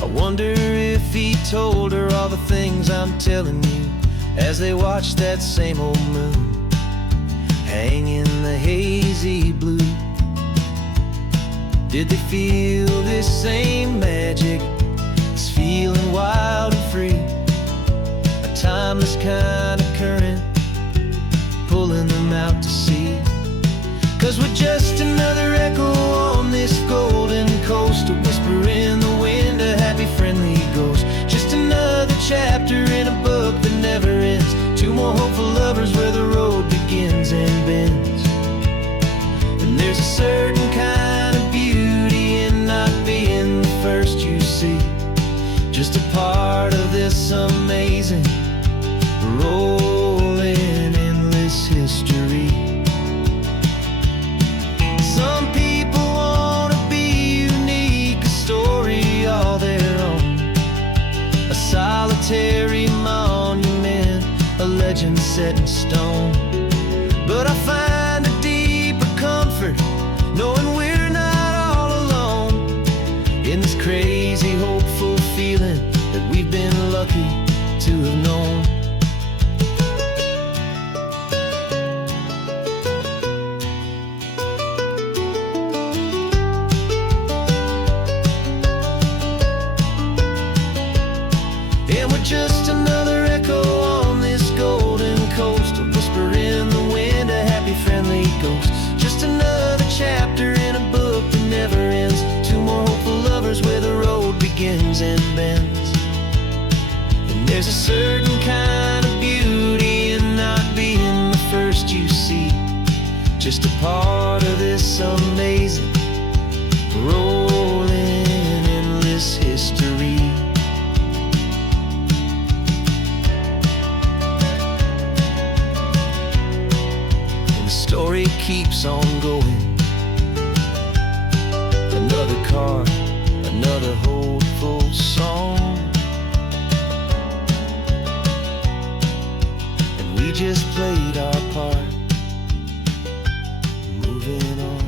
I wonder if he told her all the things I'm telling you as they watched that same old moon hang in the hazy blue. Did they feel this same magic, this feeling wild and free, a timeless kind of current pulling them out to sea? 'Cause we're just another echo on this golden coast, a whisper in the wind, a happy friendly ghost. Just another chapter in a book that never ends, two more hopeful lovers where the road begins and bends. And there's a certain kind of beauty in not being the first you see, just a part of this amazing rolling endless history. Some people want to be unique, a story all their own, a solitary monument, a legend set in stone. But I find a deeper comfort knowing we're not all alone in this crazy hopeful feeling that we've been lucky to have known. And we're just another echo on this golden coast, a whisper in the wind, a happy friendly ghost. Just another chapter in a book that never ends, two more hopeful lovers where the road begins and bends. And there's a certain kind of beauty in not being the first you see, just a part of this amazing rolling endless history. Story keeps on going, another card, another hopeful song, and we just played our part, moving on.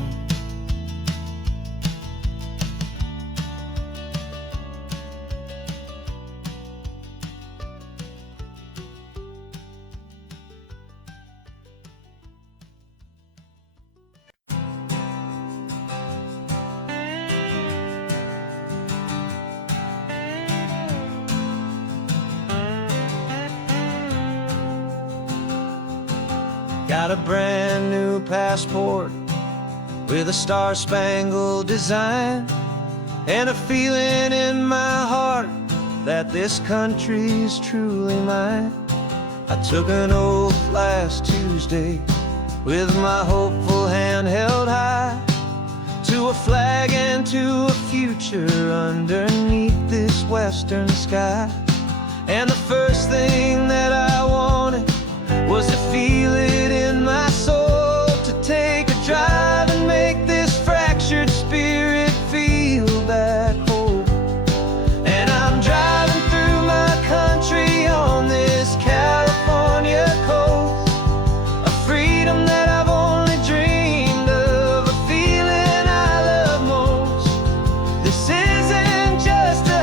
Got a brand new passport with a star-spangled design, and a feeling in my heart that this country's truly mine. I took an oath last Tuesday with my hopeful hand held high, to a flag and to a future underneath this western sky. And the first thing that I wanted was to feel it in my soul, to take a drive and make this fractured spirit feel back home. And I'm driving through my country on this California coast, a freedom that I've only dreamed of, a feeling I love most. This isn't just a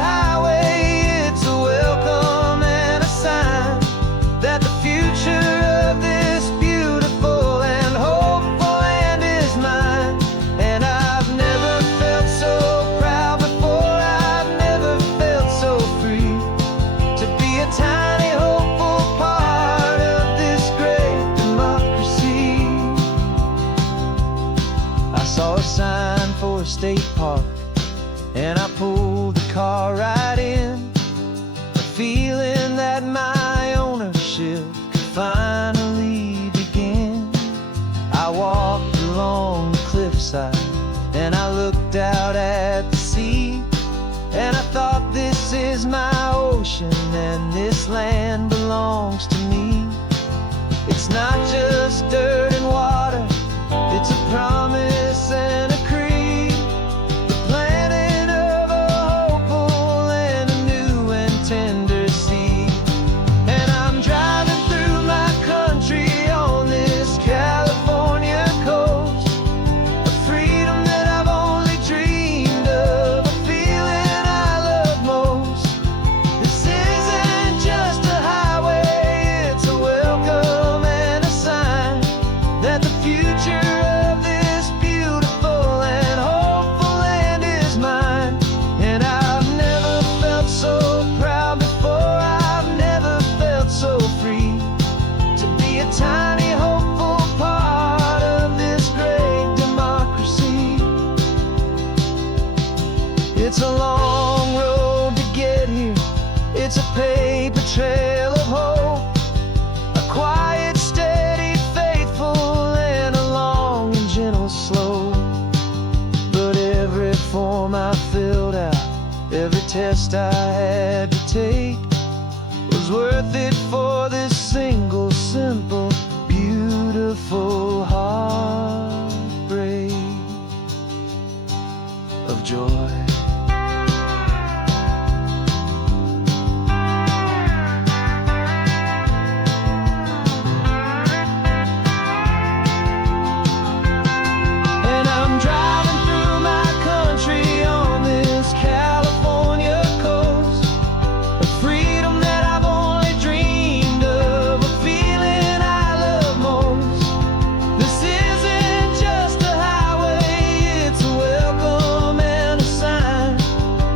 out at the sea. And I thought, this is my ocean and this land belongs to me. It's not just dirt and water, it's a promise and a creed, the planting of a hopeful and a new and tender seed. And I'm driving through my country on this California coast, a freedom that I've only dreamed of, a feeling I love most. This isn't just a highway, it's a welcome and a sign that the future of this beautiful and hopeful land is mine. And I've never felt so proud before, I've never felt so free to be a tiny hopeful part of this great democracy. It's a long road to get here, it's a paper trail of hope, a quiet, steady, faithful, and a long and gentle slope. But every form I filled out, every test I had to take, was worth it for this single, simple, beautiful heartbreak of joy. And I'm driving through my country on this California coast, a freedom that I've only dreamed of, a feeling I love most. This isn't just a highway, it's a welcome and a sign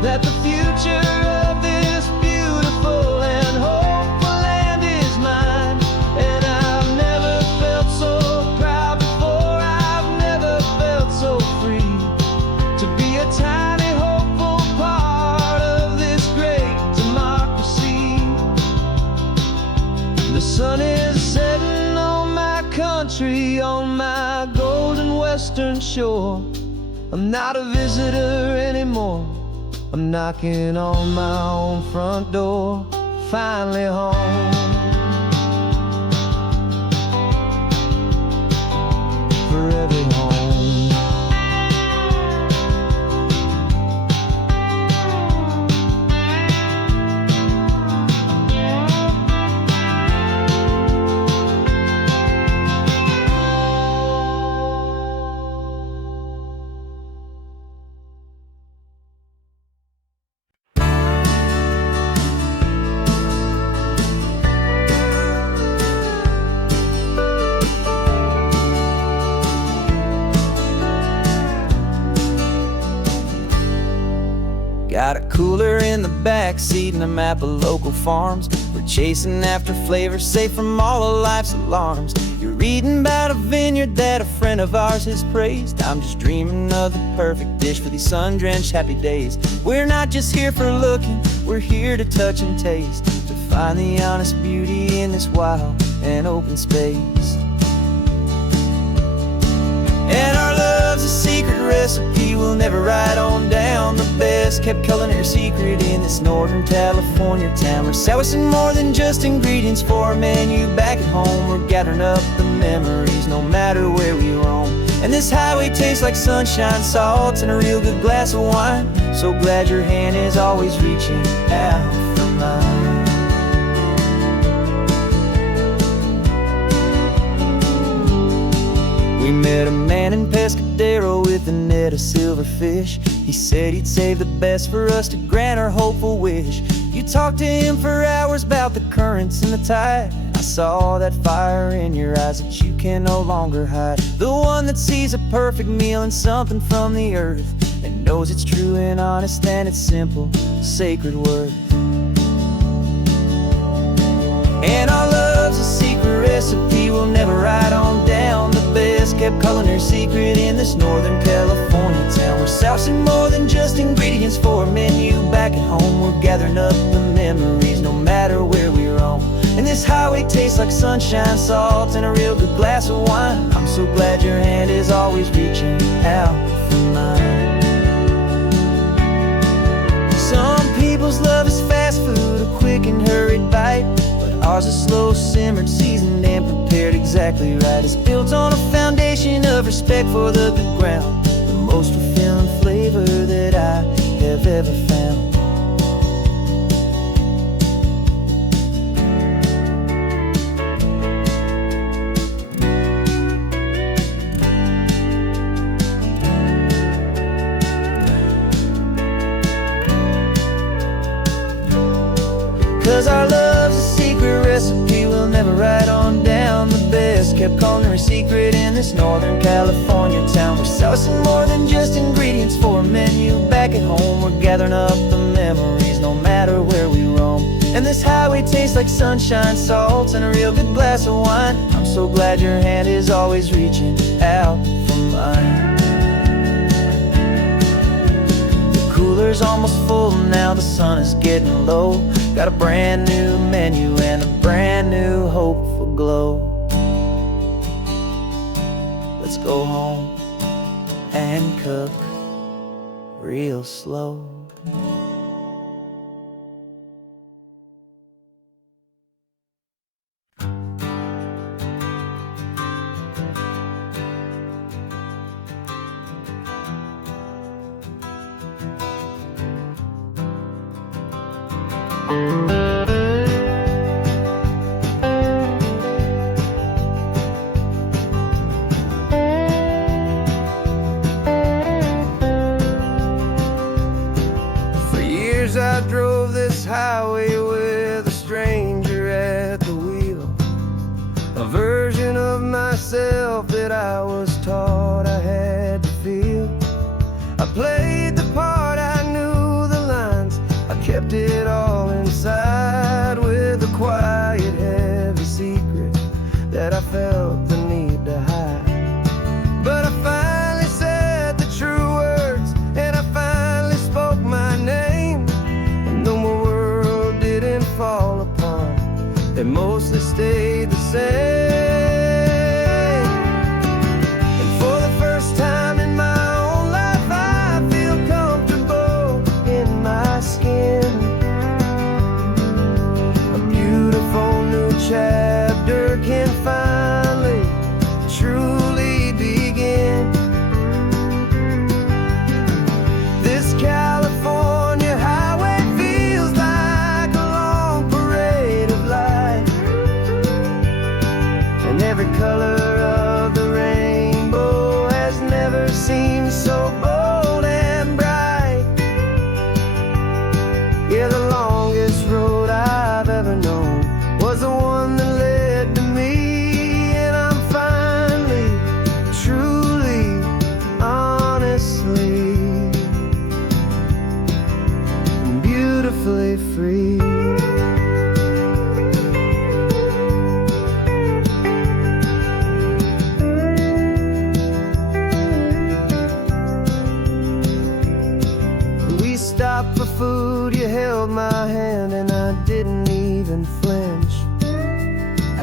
that the future of this beautiful and hopeful land is mine. And I've never felt so proud before, I've never felt so free to be a tiny hopeful part of this great democracy. The sun is setting on my country, on my golden western shore. I'm not a visitor anymore, I'm knocking on my own front door, finally home. For every home. Got a cooler in the back seat and a map of local farms. We're chasing after flavors safe from all of life's alarms. You're reading about a vineyard that a friend of ours has praised. I'm just dreaming of the perfect dish for these sun-drenched happy days. We're not just here for looking, we're here to touch and taste, to find the honest beauty in this wild and open space. And our love's a secret recipe we'll never write on down. The best kept culinary secret in this Northern California town. We're selling more than just ingredients for a menu back at home. We're gathering up the memories no matter where we roam. And this highway tastes like sunshine, salt, and a real good glass of wine. So glad your hand is always reaching out for mine. We met a man in Pescadero with a net of silverfish. He said he'd save the best for us to grant our hopeful wish. You talked to him for hours about the currents and the tide. I saw that fire in your eyes that you can no longer hide. The one that sees a perfect meal in something from the earth, and knows it's true and honest and it's simple, sacred worth. And our love's a secret recipe we'll never write on down. The best kept culinary secret in this Northern California town. We're sourcing more than just ingredients for a menu back at home. We're gathering up the memories no matter where we roam. And this highway tastes like sunshine, salt, and a real good glass of wine. I'm so glad your hand is always reaching out for mine. stars are slow simmered, seasoned and prepared exactly right. It's built on a foundation of respect for the good ground, the most fulfilling flavor that I have ever found. 'Cause our love's a secret recipe we'll never write on down. The best kept culinary secret in this Northern California town. We're sourcing more than just ingredients for a menu. Back at home we're gathering up the memories, no matter where we roam. And this highway tastes like sunshine, salt, and a real good glass of wine. I'm so glad your hand is always reaching out for mine. The cooler's almost full now, the sun is getting low. Got a brand new menu and a brand new hopeful glow. Let's go home and cook real slow. For years I drove this highway with a stranger at the wheel, a version of myself that I was taught I had to feel. I played the part, I knew the lines, I kept it all inside with a quiet, heavy secret that I felt the need to hide. But I finally said the true words, and I finally spoke my name. And though my world didn't fall apart, it mostly stayed the same. And for the first time in my own life, I feel comfortable in my skin. A beautiful new chapter can finally truly begin. This California highway feels like a long parade of light, and every color of the rainbow has never seemed so bold and bright. Yeah, the longest road I've ever known was the one that led to me, and I'm finally, truly, honestly, beautifully free. We stopped for food, you held my hand, and I didn't even flinch.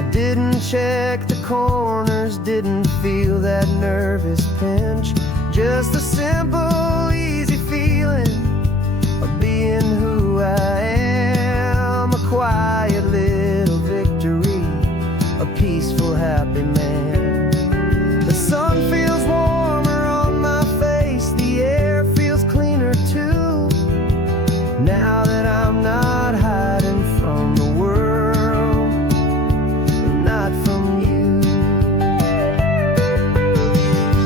I didn't check the corners, didn't feel that nervous pinch. Just a simple, easy feeling of being who I am. A quiet little victory, a peaceful, happy man. The sun feels warmer on my face, the air feels cleaner too, now that I'm not hiding from the world and not from you.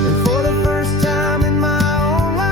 And for the first time in my own life,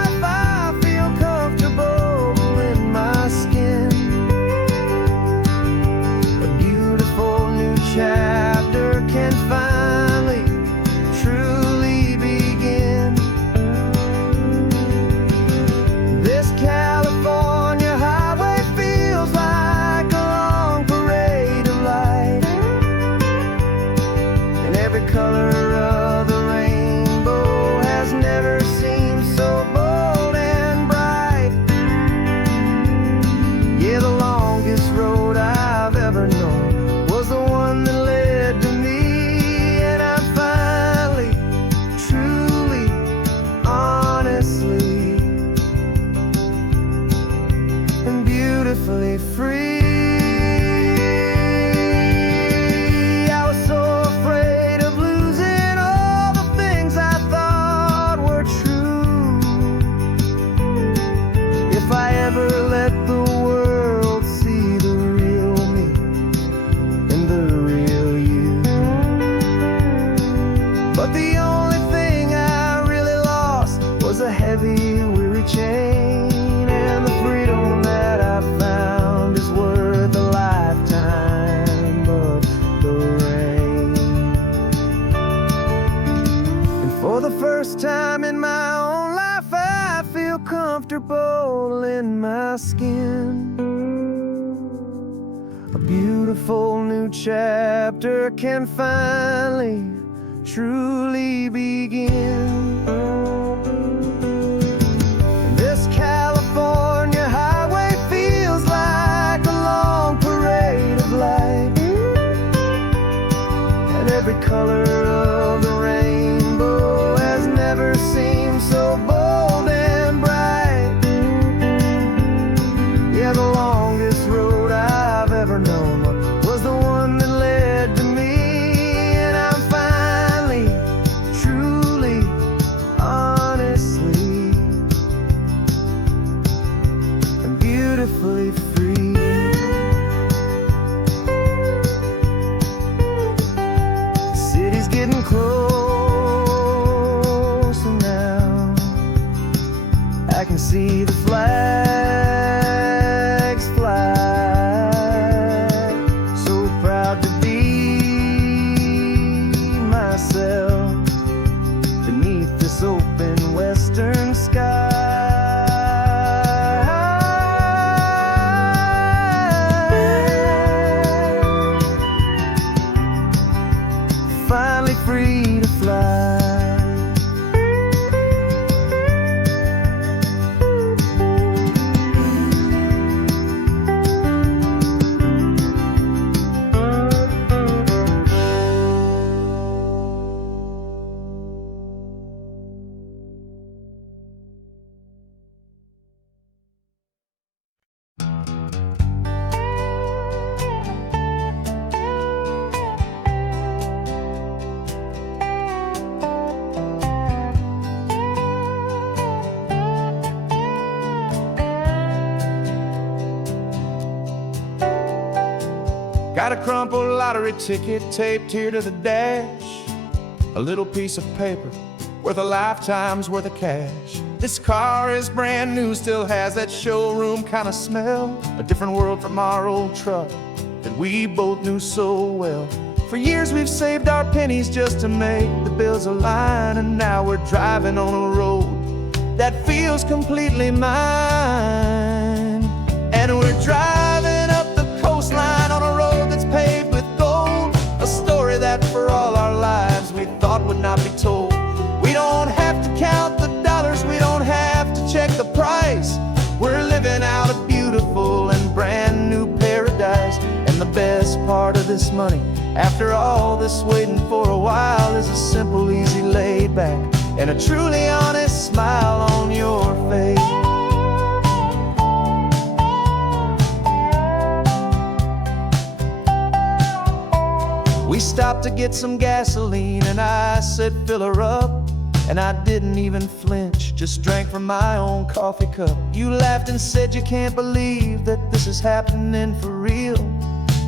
beautiful new chapter can finally, truly begin. This California highway feels like a long parade of light, and every color of the rainbow has never seemed so bold and bright. Yeah, the longest road I've ever known was the one that led to me, and I'm finally, truly, honestly, and beautifully free. The city's getting closer now. I can see the flags fly. So proud to be myself beneath this open western sky. Finally free to fly. Got a crumpled lottery ticket taped here to the dash, a little piece of paper worth a lifetime's worth of cash. This car is brand new, still has that showroom kind of smell, a different world from our old truck that we both knew so well. For years we've saved our pennies just to make the bills align, and now we're driving on a road that feels completely mine. And we're driving up the coastline on a road that's paved with gold, a story that for all our lives we thought would not be told. We don't have to count the dollars, we don't have to check the price. We're living out a beautiful and brand new paradise. And the best part of this money, after all this waiting for a while, is a simple, easy, laid back, and a truly honest smile on your face. We stopped to get some gasoline, and I said, fill her up. And I didn't even flinch, just drank from my own coffee cup. You laughed and said you can't believe that this is happening for real.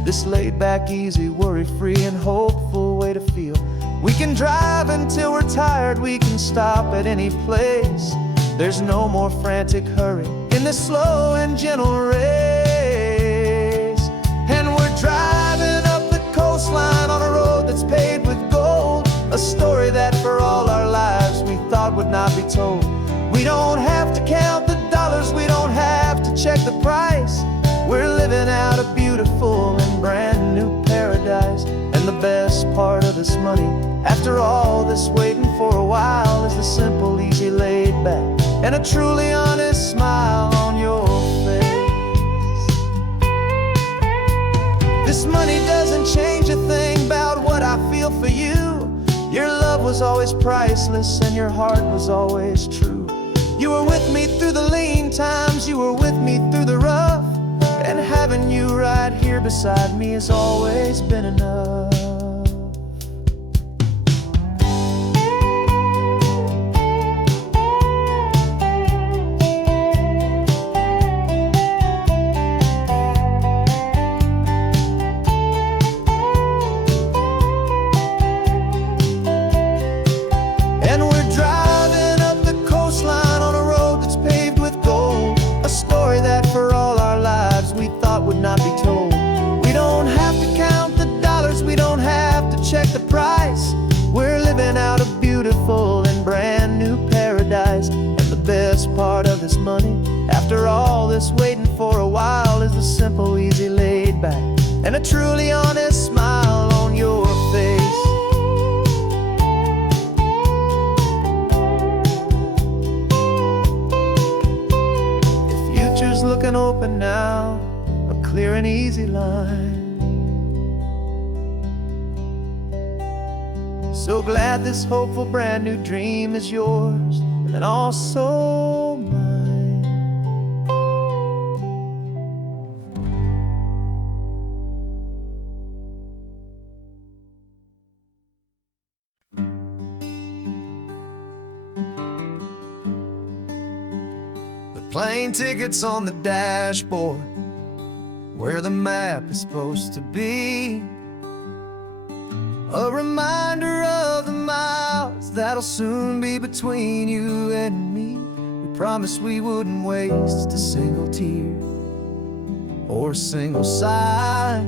This laid back, easy, worry-free and hopeful way to feel. We can drive until we're tired, we can stop at any place. There's no more frantic hurry in this slow and gentle race. And we're driving up the coastline on a road that's paved with gold, a story that for all our lives we thought would not be told. We don't have to count the dollars, we don't have to check the price. We're living out a beautiful and brand new paradise. And the best part of this money, after all this waiting for a while, is the simple, easy, laid back, and a truly honest smile on your face. This money doesn't change a thing about what I feel for you. Your love was always priceless and your heart was always true. You were with me through the lean times, you were with me through the rough, and having you right here beside me has always been enough. And we're driving up the coastline on a road that's paved with gold, a story that for all our lives we thought would not be told. We don't have to count the dollars, we don't have and a truly honest smile on your face. The future's looking open now, a clear and easy line. So glad this hopeful brand new dream is yours and also mine. The plane tickets on the dashboard, where the map is supposed to be. A reminder of the miles that'll soon be between you and me. We promised we wouldn't waste a single tear or a single sigh.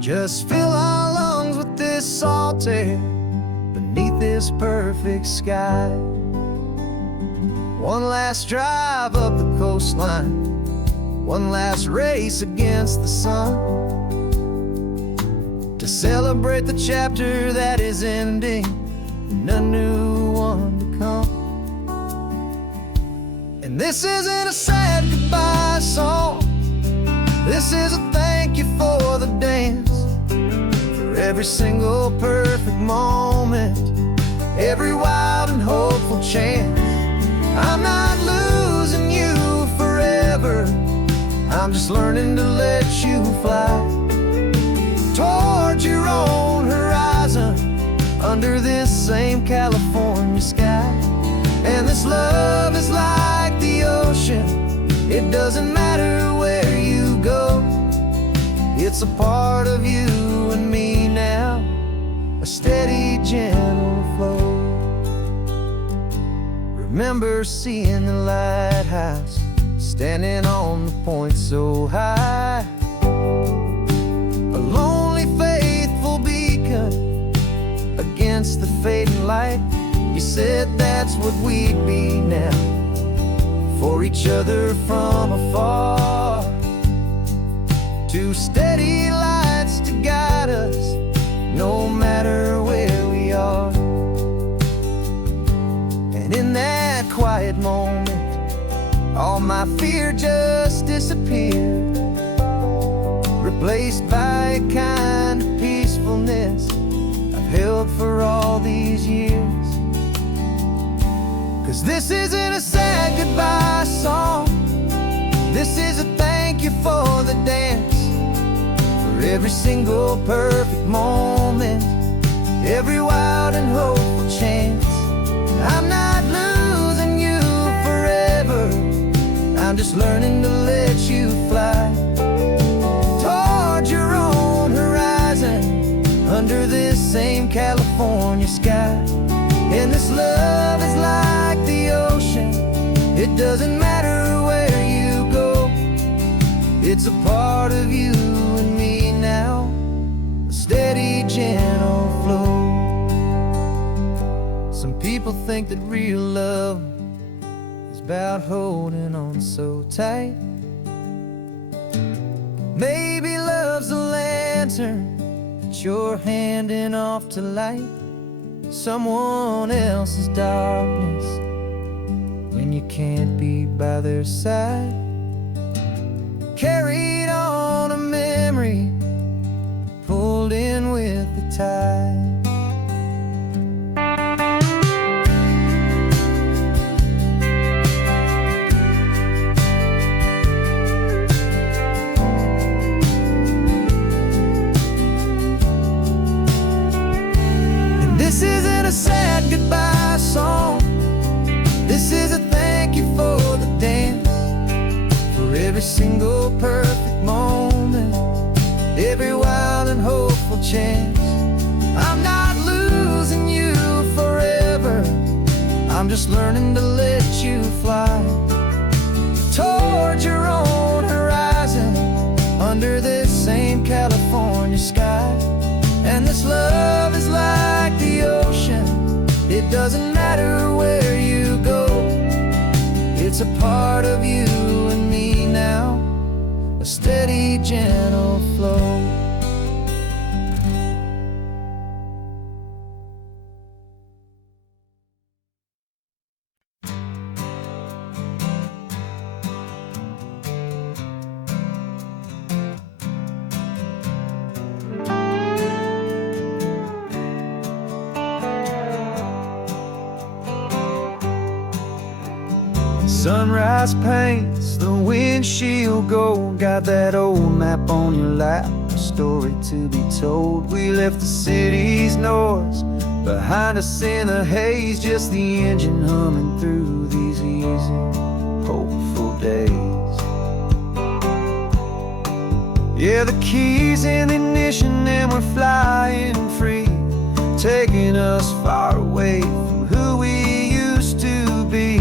Just fill our lungs with this salt air beneath this perfect sky. One last drive up the coastline, one last race against the sun, to celebrate the chapter that is ending and a new one to come. And this isn't a sad goodbye song, this is a thank you for the dance, for every single perfect moment, every wild and hopeful chance. I'm not losing you forever, I'm just learning to let you fly towards your own horizon, under this same California sky. And this love is like the ocean, it doesn't matter where you go, it's a part of you and me now, a steady, gentle flow. Remember seeing the lighthouse, standing on the point so high, a lonely, faithful beacon against the fading light. You said that's what we'd be now, for each other from afar. Two steady lights to guide us, no matter where we are. And in that quiet moment, all my fear just disappeared, replaced by a kind of peacefulness I've held for all these years. 'Cause this isn't a sad goodbye song, this is a thank you for the dance, for every single perfect moment, every wild and hopeful chance. I'm not losing you forever, I'm just learning to let you fly towards your own horizon, under this same California sky. And this love is like the ocean, it doesn't matter where you go, it's a part of you and me now, a steady, gentle flow. Some people think that real love is about holding on so tight. Maybe love's a lantern that you're handing off to light someone else's darkness when you can't be by their side. Carried on a memory, pulled in with the tide. This isn't a sad goodbye song, this is a thank you for the dance, for every single perfect moment, every wild and hopeful chance. I'm not losing you forever, I'm just learning to let you fly towards your own horizon, under this same California sky. And this love is like the ocean, it doesn't matter where you go, it's a part of you and me now, a steady, gentle flow. Sunrise paints the windshield gold. Got that old map on your lap, a story to be told. We left the city's noise behind us in the haze, just the engine humming through these easy, hopeful days. Yeah, the keys in the ignition and we're flying free, taking us far away from who we used to be.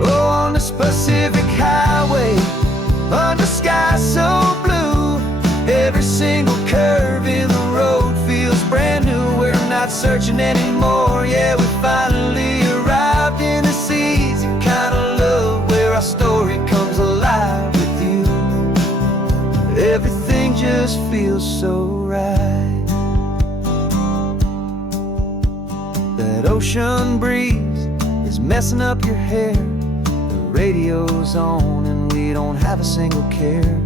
Oh, on this Pacific highway, under sky so blue, every single curve in the road feels brand new. We're not searching anymore, yeah, we finally arrived in this easy kind of love, where our story comes alive with you. Everything just feels so right. That ocean breeze is messing up your hair, radio's on and we don't have a single care.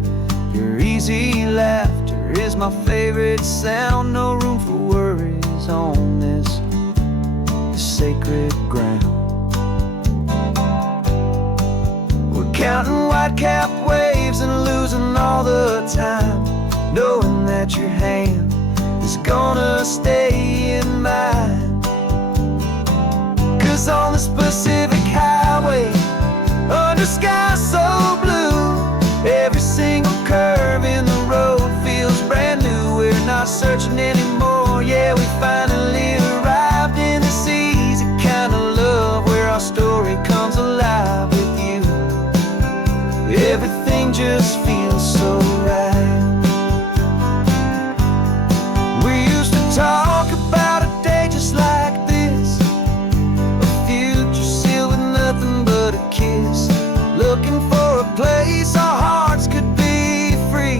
Your easy laughter is my favorite sound. No room for worries on this sacred ground. We're counting white-capped waves and losing all the time, knowing that your hand is gonna stay in mine. 'Cause on this Pacific highway, under sky so blue, every single curve in the road feels brand new. We're not searching anymore, yeah, we finally arrived in this easy kind of love, where our story comes alive with you. Everything just feels so right. We used to talk about a day just like this, a future sealed with nothing but a kiss, looking for a place our hearts could be free.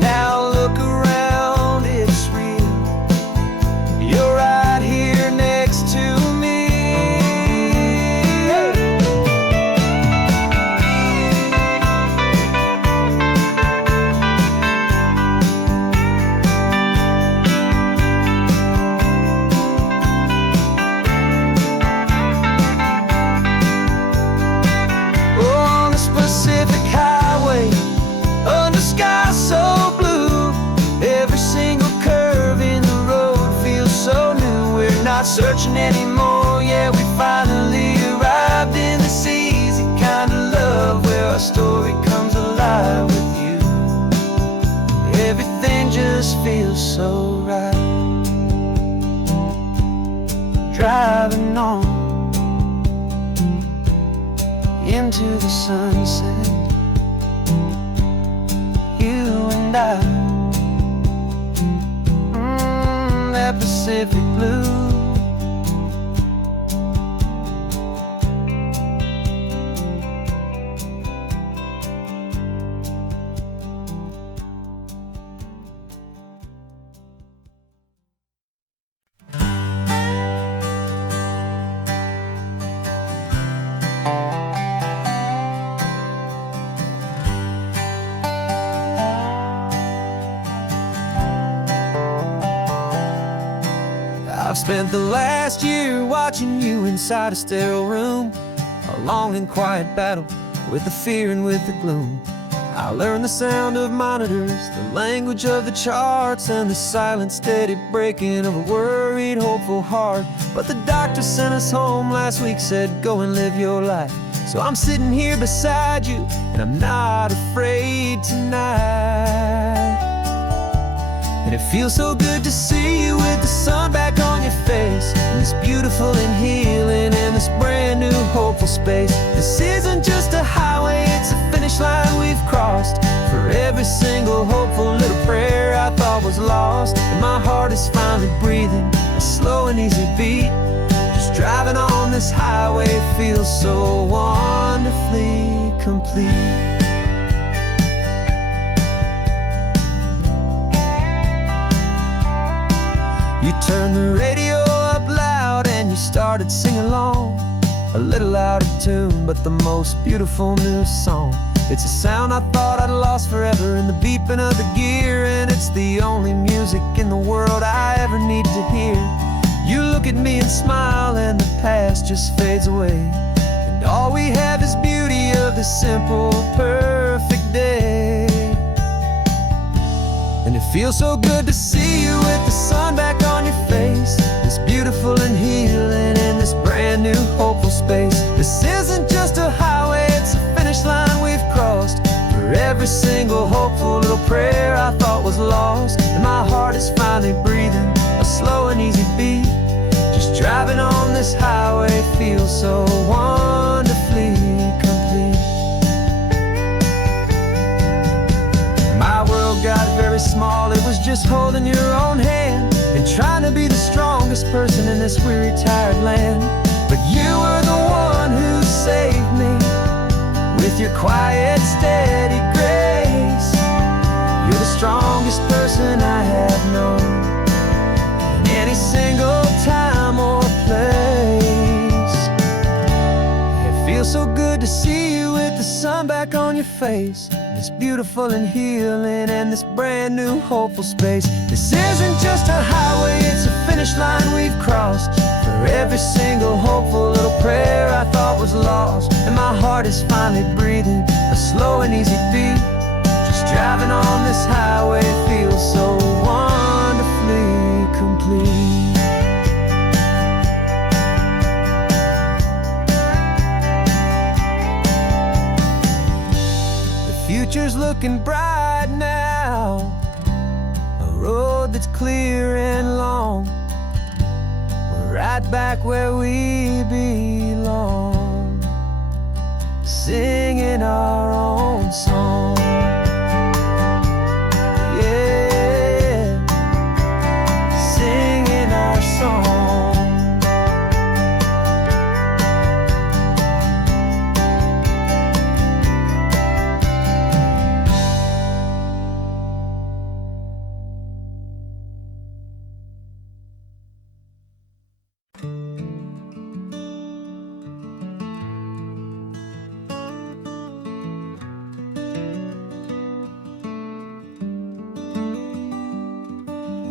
Now look around, it's real. You're right here next to me. Pacific highway, under sky so blue, every single curve in the road feels so new. We're not searching anymore, yeah, we finally arrived in this easy kind of love, where our story comes alive with you. Everything just feels so right. Driving on into the sunset, you and I, that Pacific blue. I've spent the last year watching you inside a sterile room, a long and quiet battle with the fear and with the gloom. I learned the sound of monitors, the language of the charts, and the silent, steady breaking of a worried, hopeful heart. But the doctor sent us home last week, said go and live your life. So I'm sitting here beside you, and I'm not afraid tonight. And it feels so good to see you with the sun back on your face, and this beautiful and healing in this brand new hopeful space. This isn't just a highway, it's a finish line we've crossed. For every single hopeful little prayer I thought was lost, and my heart is finally breathing a slow and easy beat. Just driving on this highway feels so wonderfully complete. Turn the radio up loud and you started singing along. A little out of tune, but the most beautiful new song. It's a sound I thought I'd lost forever in the beeping of the gear, and it's the only music in the world I ever need to hear. You look at me and smile, and the past just fades away, and all we have is beauty of this simple, perfect day. And it feels so good to see you with the sun back on your face. It's beautiful and healing in this brand new hopeful space. This isn't just a highway, it's a finish line we've crossed. For every single hopeful little prayer I thought was lost, and my heart is finally breathing a slow and easy beat. Just driving on this highway feels so wonderfully complete. My world got very small, it was just holding your own hand and trying to be the strongest person in this weary, tired land. But you were the one who saved me with your quiet, steady grace. You're the strongest person I have known in any single time or place. It feels so good to see you with the sun back on your face. It's beautiful and healing in this brand new hopeful space. This isn't just a highway, it's a finish line we've crossed. For every single hopeful little prayer I thought was lost, and my heart is finally breathing a slow and easy beat. Just driving on this highway feels so wonderfully complete. Future's looking bright now, a road that's clear and long. We're right back where we belong, singing our own song. Yeah, singing our song.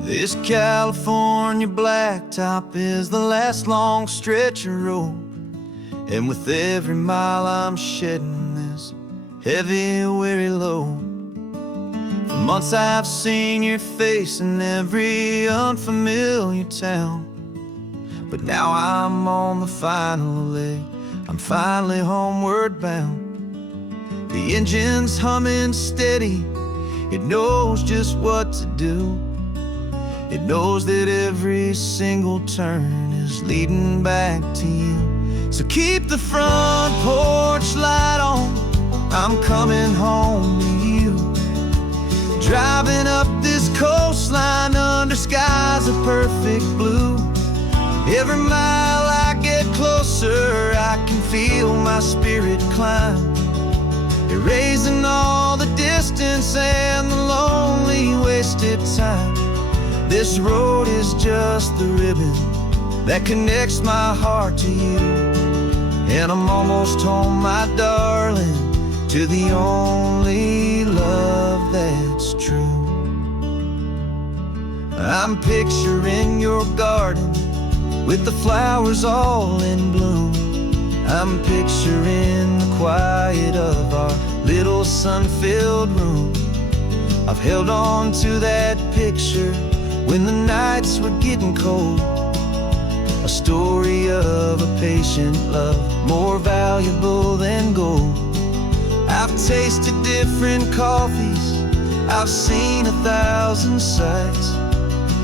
This California blacktop is the last long stretch of road, and with every mile I'm shedding this heavy, weary load. For months I've seen your face in every unfamiliar town, but now I'm on the final leg, I'm finally homeward bound. The engine's humming steady, it knows just what to do. It knows that every single turn is leading back to you. So keep the front porch light on, I'm coming home to you. Driving up this coastline under skies of perfect blue. Every mile I get closer, I can feel my spirit climb, erasing all the distance and the lonely wasted time. This road is just the ribbon that connects my heart to you, and I'm almost home, my darling, to the only love that's true. I'm picturing your garden with the flowers all in bloom. I'm picturing the quiet of our little sun-filled room. I've held on to that picture when the nights were getting cold, a story of a patient love, more valuable than gold. I've tasted different coffees, I've seen 1,000 sights,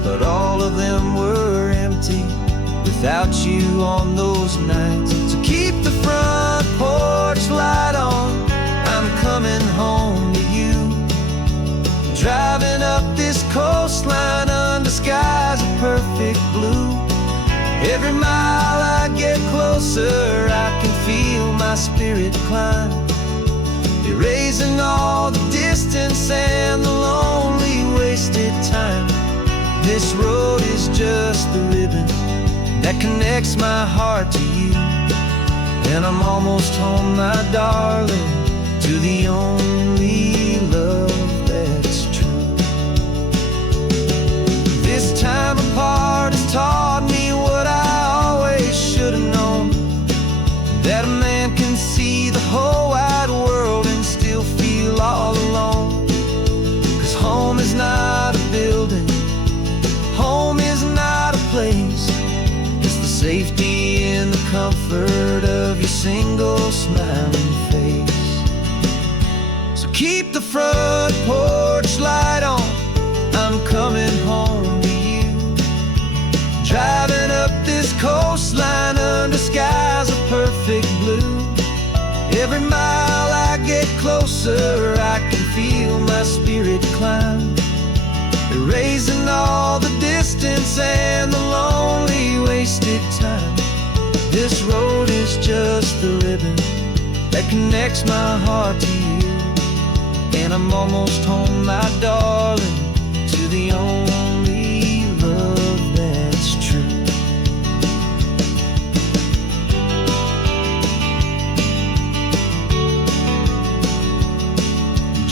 but all of them were empty without you on those nights. So keep the front porch light on, I'm coming home to you. Driving up this coastline under skies of perfect blue. Every mile I get closer, I can feel my spirit climb, all the distance and the lonely wasted time. this road is just the ribbon that connects my heart to you. And I'm almost home, my darling, to the only love that's true. This time apart has taught me what I always should have known, that a man can see the whole wide world and still feel all alone. 'Cause home is not a building, home is not a place, it's the safety and the comfort of your single smiling face. So keep the front porch light on, I'm coming home to you. Driving up this coastline under skies of perfect blue. Every mile I get closer, I can feel my spirit climb, erasing all the distance and the lonely wasted time. This road is just the ribbon that connects my heart to you. And I'm almost home, my darling, to the only love that's true.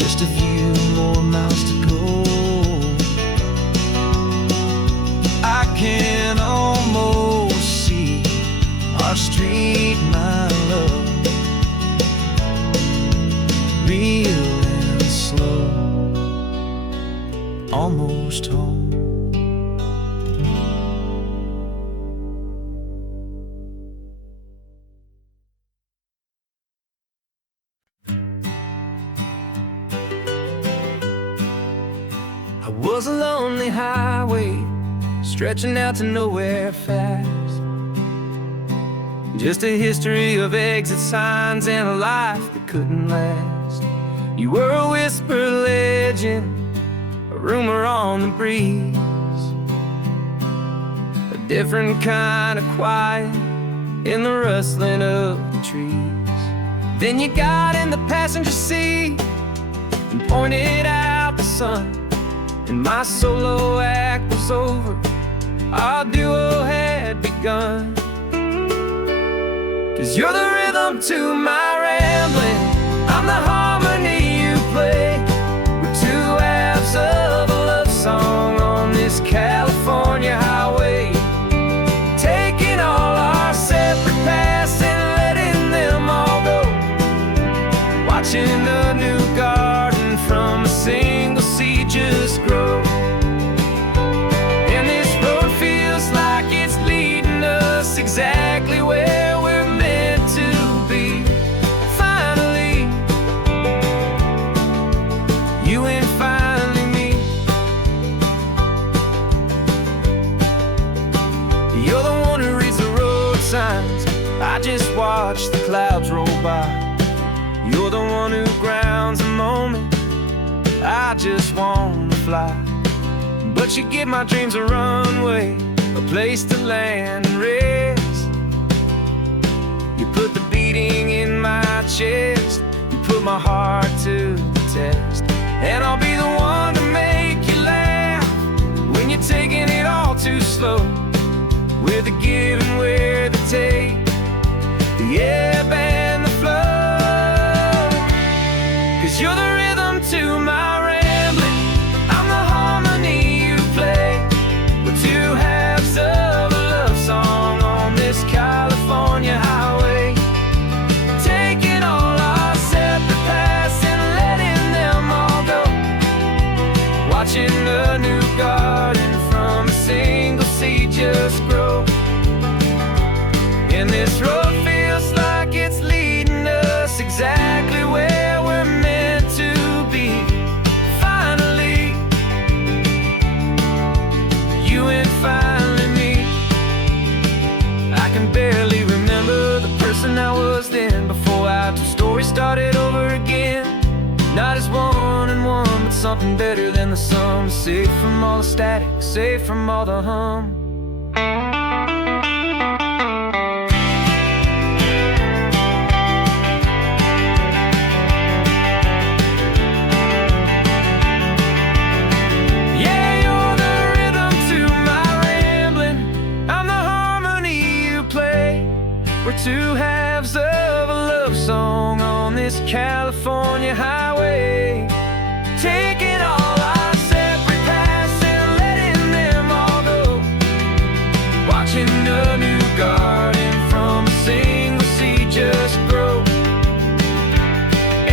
Just a few more miles to go, I can almost see our street, my love, real and slow, almost home. I was a lonely highway stretching out to nowhere fast, just a history of exit signs and a life that couldn't last. You were a whisper legend, a rumor on the breeze, a different kind of quiet in the rustling of the trees. Then you got in the passenger seat and pointed out the sun, and my solo act was over, our duo had begun. 'Cause you're the rhythm to my rambling, I'm the harmony you play. We're two halves of a love song on this California highway, taking all our separate paths and letting them all go, watching a new garden from a single seed just grow. And this road feels like it's leading us exactly where we're meant to be. Finally, you and finally me. You're the one who reads the road signs, I just watch the clouds roll by. You're the one who grounds a moment, I just wanna fly. But you give my dreams a runway, a place to land and rest. You put the beating in my chest, you put my heart to the test. And I'll be the one to make you laugh when you're taking it all too slow. We're the give and we're the take, the ebb and the flow. 'Cause you're the rhythm to my rambling, I'm the harmony you play. We're two halves of a love song on this California highway, taking all our separate paths and letting them all go, watching a new garden from a single seed just grow. And this road feels like it's leading us exactly where we're meant to be. Finally, you and finally me. I can barely remember the person I was then, before our two stories started over again. Not as one and one, but something better than the sum. Safe from all the static, safe from all the hum. Yeah, you're the rhythm to California highway, taking all our separate paths and letting them all go. Watching a new garden from a single seed just grow.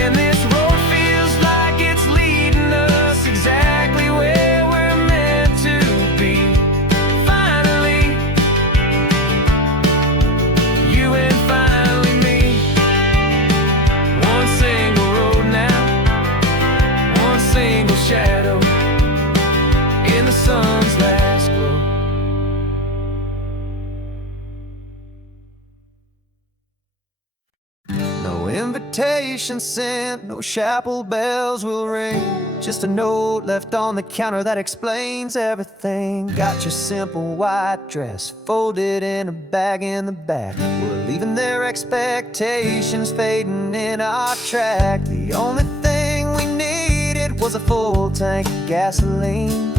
And this road feels like it's leading us exactly where we're meant to be. Finally, you and finally me. One single road now, one single shadow in the sun's last glow. No invitation sent, no chapel bells will ring. Just a note left on the counter that explains everything. Got your simple white dress folded in a bag in the back. We're leaving their expectations fading in our track. The only thing we needed was a full tank of gasoline,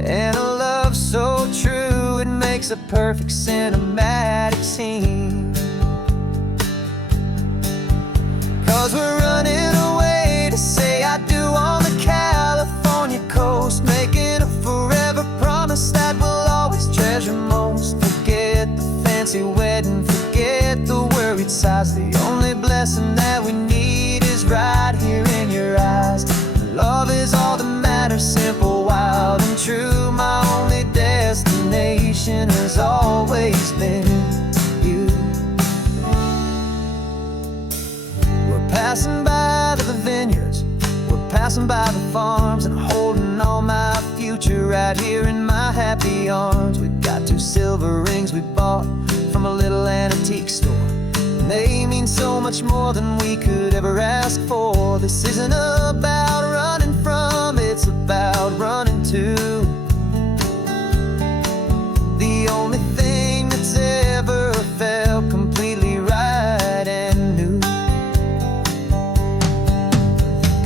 and a love so true it makes a perfect cinematic scene. 'Cause we're running away to say I do on the California coast, making a forever promise that we'll always treasure most. Forget the fancy wedding, forget the worried sighs. The only blessing that we need is right here in your eyes. Love is all that matters, simple, wild, and true. My only destination has always been you. We're passing by the vineyards, we're passing by the farms, and holding all my future right here in my happy arms. We've got 2 silver rings we bought from a little antique store, and they mean so much more than we could ever ask for. This isn't about running from, it's about running to the only thing that's ever felt completely right and new.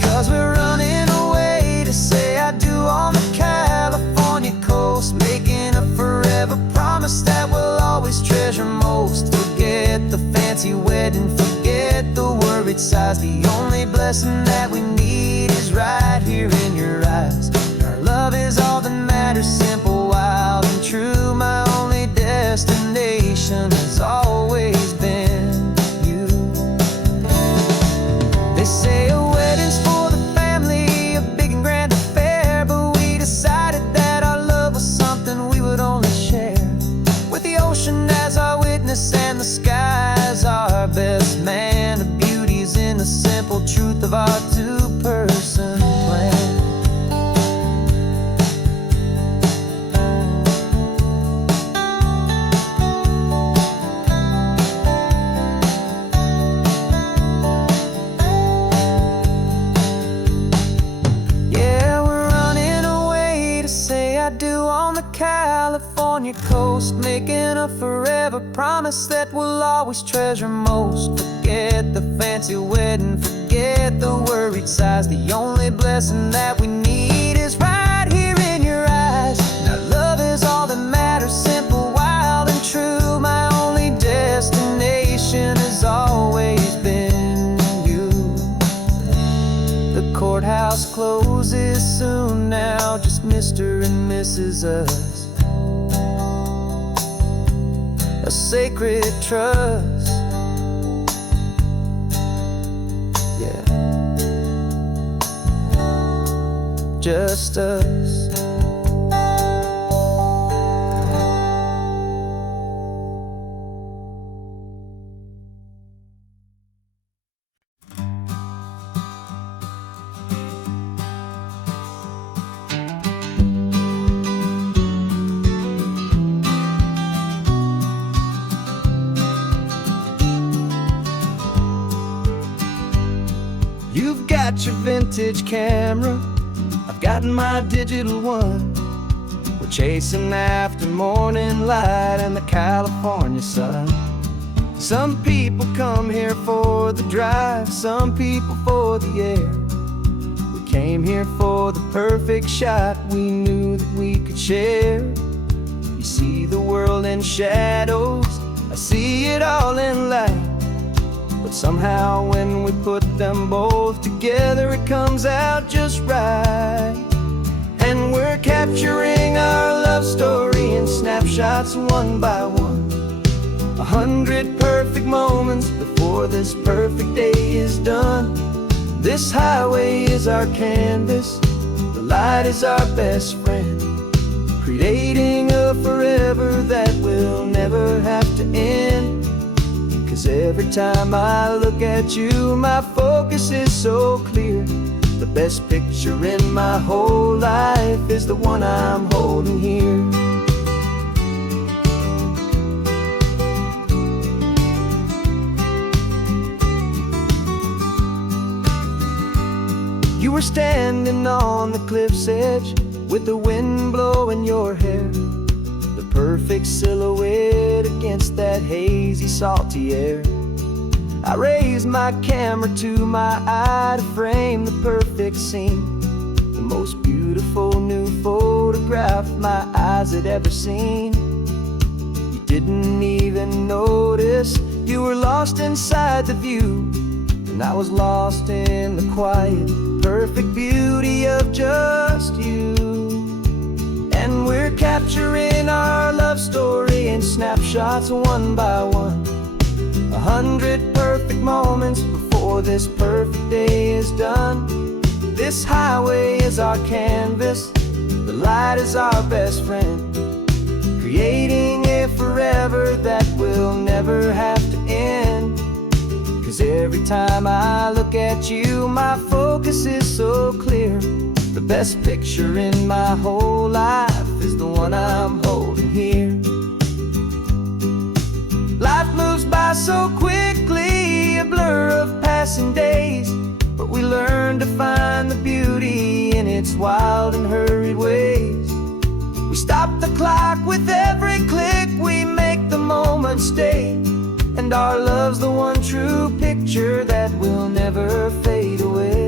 'Cause we're running away to say I do on the California coast, making a forever promise that we'll always treasure most. Forget the fancy wedding, forget the worried sighs. The only blessing that we need is right here in your eyes. Our love is all that matters, simple, wild, and true. My only destination has always been you. They say a wedding's for the family, a big and grand affair, but we decided that our love was something we would only share with the ocean as our witness and the sky as our best man. The beauty's in the simple truth of our 2-person plan. Yeah, we're running away to say I do on the California coast, making a forever promise that we'll always treasure most. Forget the fancy wedding, forget the worried sighs. The only blessing that we need is right here in your eyes. Now love is all that matters, simple, wild, and true. My only destination has always been you. The courthouse closes soon now, just Mr. and Mrs. Us. A sacred trust, yeah, just us. You've got your vintage camera, I've gotten my digital one. We're chasing after morning light and the California sun. Some people come here for the drive, some people for the air. We came here for the perfect shot we knew that we could share. You see the world in shadows, I see it all in light. But Somehow when we put them both together, it comes out just right. And we're capturing our love story in snapshots one by one. 100 perfect moments before this perfect day is done. This highway is our canvas, the light is our best friend, creating a forever that will never have to end. 'Cause every time I look at you, my focus is so clear. The best picture in my whole life is the one I'm holding here. You were standing on the cliff's edge with the wind blowing your hair, the perfect silhouette against that hazy, salty air. I raised my camera to my eye to frame the perfect scene, the most beautiful new photograph my eyes had ever seen. You didn't even notice you were lost inside the view, and I was lost in the quiet, perfect beauty of just you. And we're capturing our love story in snapshots one by one. 100 perfect moments before this perfect day is done. This highway is our canvas, the light is our best friend, creating a forever that will never have to end. 'Cause every time I look at you, my focus is so clear. The best picture in my whole life is the one I'm holding here. Life moves by so quickly, a blur of passing days, but we learn to find the beauty in its wild and hurried ways. We stop the clock with every click, we make the moment stay, and our love's the one true picture that will never fade away.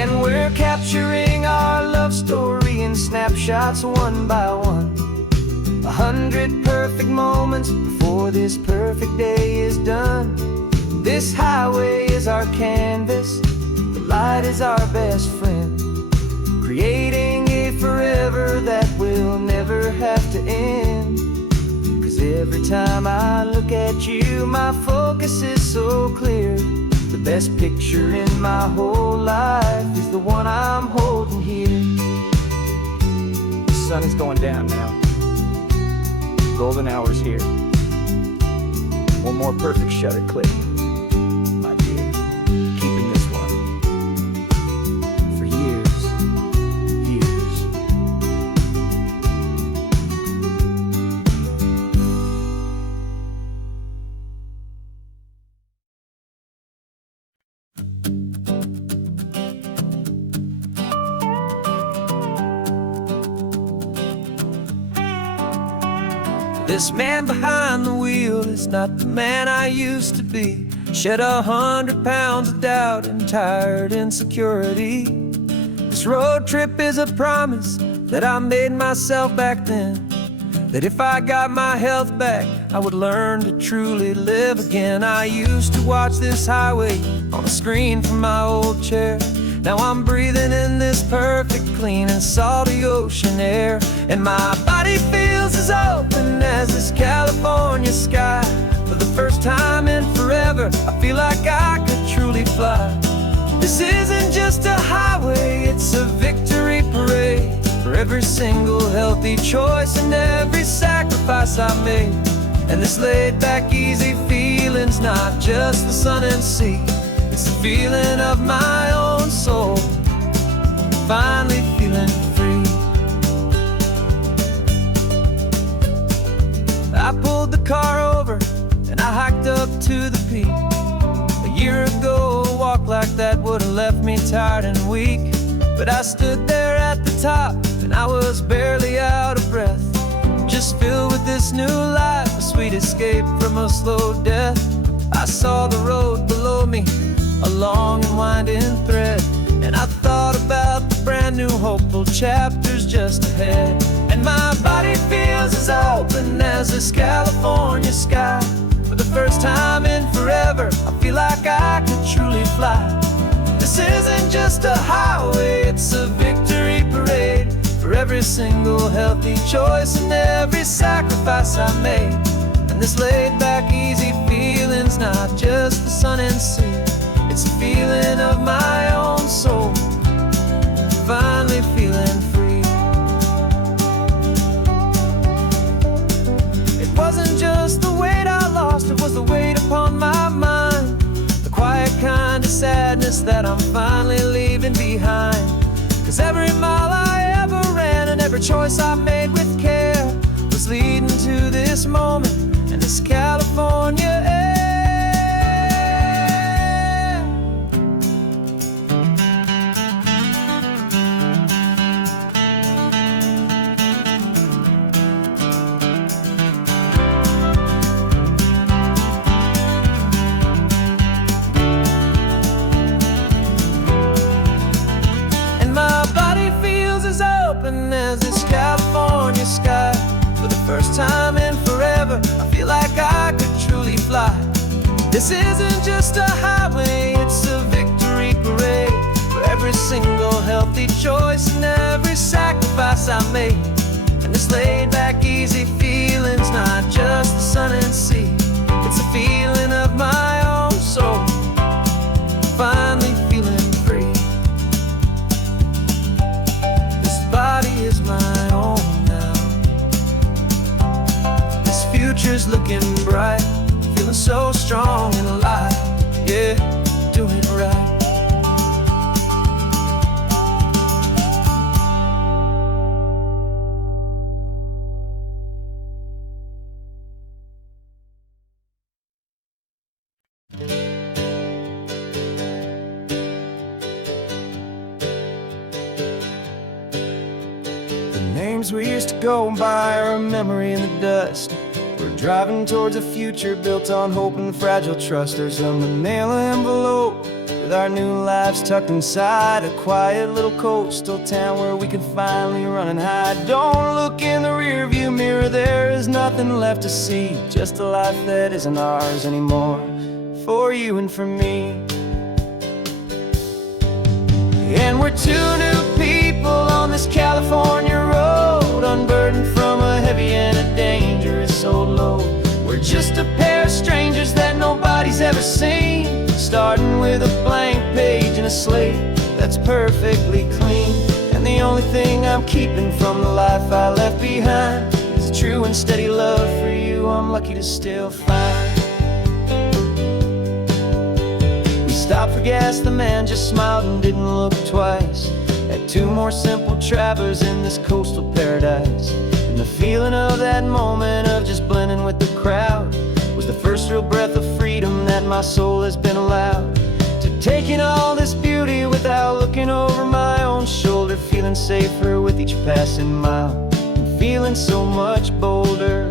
And we're capturing our love story in snapshots one by one. 100 perfect moments before this perfect day is done. This highway is our canvas, the light is our best friend, creating a forever that will never have to end. 'Cause every time I look at you, my focus is so clear. The best picture in my whole life is the one I'm holding here. The sun is going down now. Golden hour's here. One more perfect shutter click, my dear. Keeping this one for years, years. This man behind the wheel is not the man I used to be. Shed 100 pounds of doubt and tired insecurity. This road trip is a promise that I made myself back then, that if I got my health back, I would learn to truly live again. I used to watch this highway on a screen from my old chair. Now I'm breathing in this perfect, clean and salty ocean air, and my body feels as open as this California sky. For the first time in forever, I feel like I could truly fly. This isn't just a highway, it's a victory parade for every single healthy choice and every sacrifice I made. And this laid back, easy feeling's not just the sun and sea, it's the feeling of my own soul, finally feeling free. I pulled the car over and I hiked up to the peak. A year ago, a walk like that would have left me tired and weak, but I stood there at the top and I was barely out of breath, just filled with this new life, a sweet escape from a slow death. I saw the road below me, a long and winding thread. And I thought about the brand new hopeful chapters just ahead. And my body feels as open as this California sky. For the first time in forever, I feel like I could truly fly. This isn't just a highway, it's a victory parade. For every single healthy choice and every sacrifice I made. And this laid back easy feeling's not just the sun and sea. It's a feeling of my own soul, finally feeling free. It wasn't just the weight I lost, it was the weight upon my mind. The quiet kind of sadness that I'm finally leaving behind. 'Cause every mile I ever ran and every choice I made with care was leading to this moment and this California air. As this California sky. For the first time in forever, I feel like I could truly fly. This isn't just a highway, it's a victory parade. For every single healthy choice and every sacrifice I made. And this laid back easy feeling's not just the sun and sea. It's a feeling of my own soul, finally feeling free. Body is my own now. This future's looking bright, feeling so strong and alive. Yeah, doing right. Names we used to go by are a memory in the dust. We're driving towards a future built on hope and fragile trust. There's a manila envelope with our new lives tucked inside, a quiet little coastal town where we can finally run and hide. Don't look in the rearview mirror, there is nothing left to see. Just a life that isn't ours anymore, for you and for me. And we're two new people on this California road, unburdened from a heavy and a dangerous old load. We're just a pair of strangers that nobody's ever seen, starting with a blank page and a slate that's perfectly clean. And the only thing I'm keeping from the life I left behind is a true and steady love for you I'm lucky to still find. Stopped for gas, the man just smiled and didn't look twice. Had two more simple travelers in this coastal paradise. And the feeling of that moment of just blending with the crowd was the first real breath of freedom that my soul has been allowed to take in all this beauty without looking over my own shoulder. Feeling safer with each passing mile and feeling so much bolder.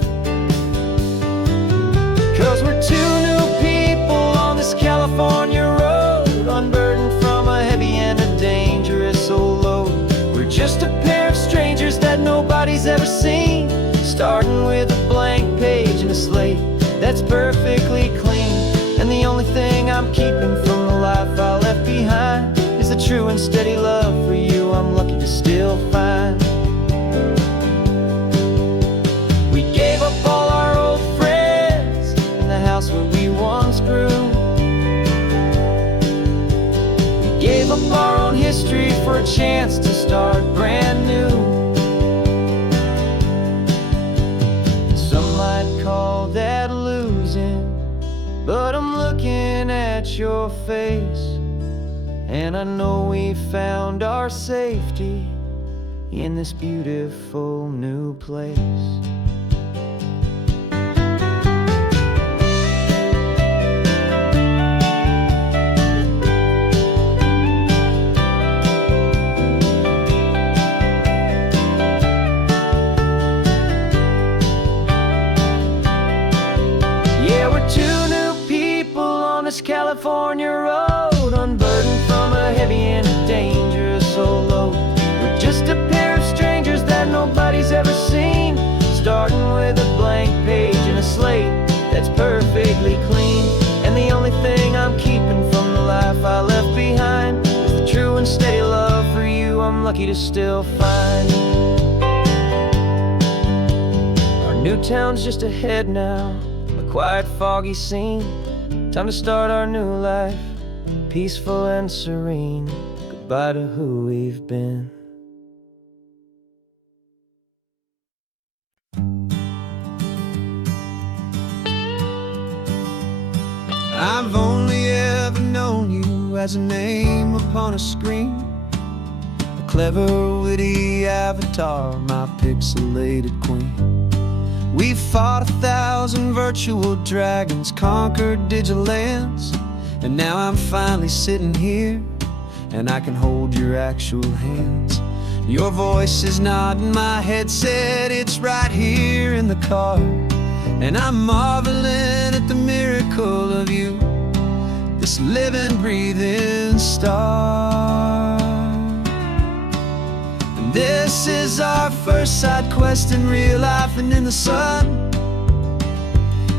'Cause we're two new people on this California road, unburdened from a heavy and a dangerous old load. We're just a pair of strangers that nobody's ever seen, starting with a blank page and a slate that's perfectly clean. And the only thing I'm keeping from the life I left behind is a true and steady love for you I'm lucky to still find. We gave up all our old friends in the house where we once grew. Gave up our own history for a chance to start brand new. Some might call that losing, but I'm looking at your face, and I know we found our safety in this beautiful new place. California road, with a blank page and a slate that's perfectly clean. And the only thing I'm keeping from the life I left behind is the true and steady love for you I'm lucky to still find. Our new town's just ahead now, a quiet, foggy scene. Time to start our new life, peaceful and serene. Goodbye to who we've been. I've only ever known you as a name upon a screen, a clever, witty avatar, my pixelated queen. We've fought 1,000 virtual dragons, conquered digital lands, and now I'm finally sitting here, and I can hold your actual hands. Your voice is not in my headset, it's right here in the car. And I'm marveling at the miracle of you, this living, breathing star. And this is our first side quest in real life and in the sun.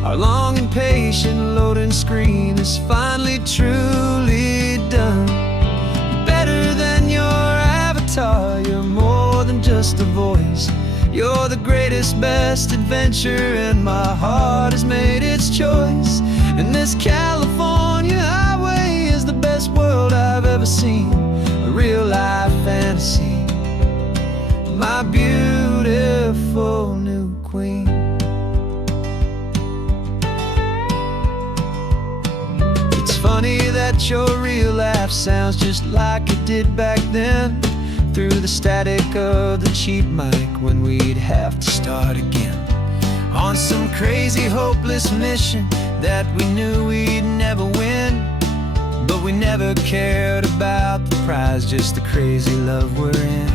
Our long and patient loading screen is finally truly done. You're better than your avatar, you're more than just a voice. You're the greatest, best adventure, and my heart has made its choice. And this California highway is the best world I've ever seen, a real life fantasy, my beautiful new queen. It's funny that your real life sounds just like it did back then, through the static of the cheap mic when we'd have to start again, on some crazy hopeless mission that we knew we'd never win. But we never cared about the prize, just the crazy love we're in.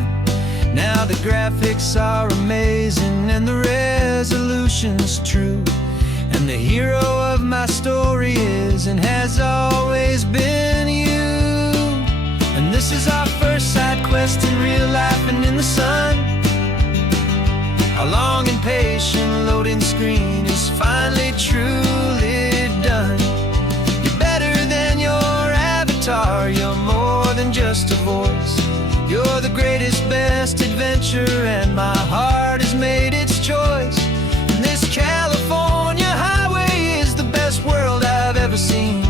Now the graphics are amazing and the resolution's true, and the hero of my story is and has always been you. And this is our first side quest in real life and in the sun. Our long and patient loading screen is finally truly done. You're better than your avatar, you're more than just a voice. You're the greatest, best adventure, and my heart has made its choice. And this California highway is the best world I've ever seen,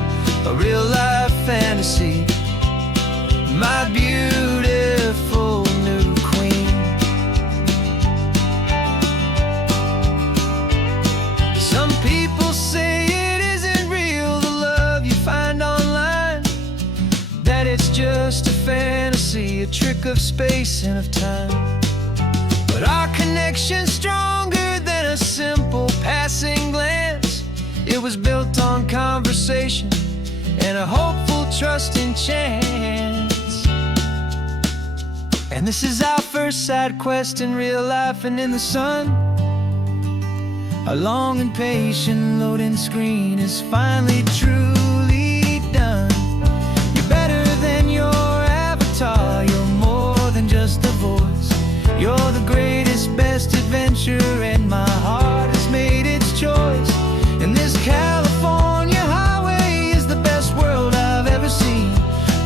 a real life fantasy, my beautiful new queen. Some people say it isn't real, the love you find online, that it's just a fantasy, a trick of space and of time. But our connection's stronger than a simple passing glance. It was built on conversation and a hopeful, trusting chance. And this is our first side quest in real life and in the sun. Our long and patient loading screen is finally truly done. You're better than your avatar, you're more than just a voice. You're the greatest, best adventure, and my heart has made its choice. And this California highway is the best world I've ever seen,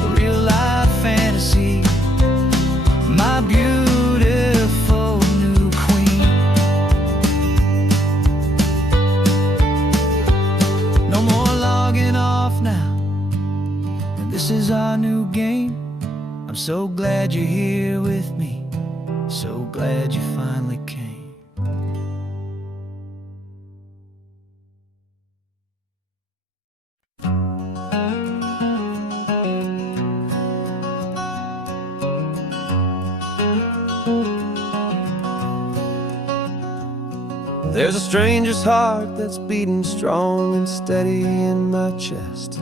a real life fantasy, my beautiful new queen. No more logging off now, and this is our new game. I'm so glad you're here with me, so glad you finally came. There's a stranger's heart that's beating strong and steady in my chest.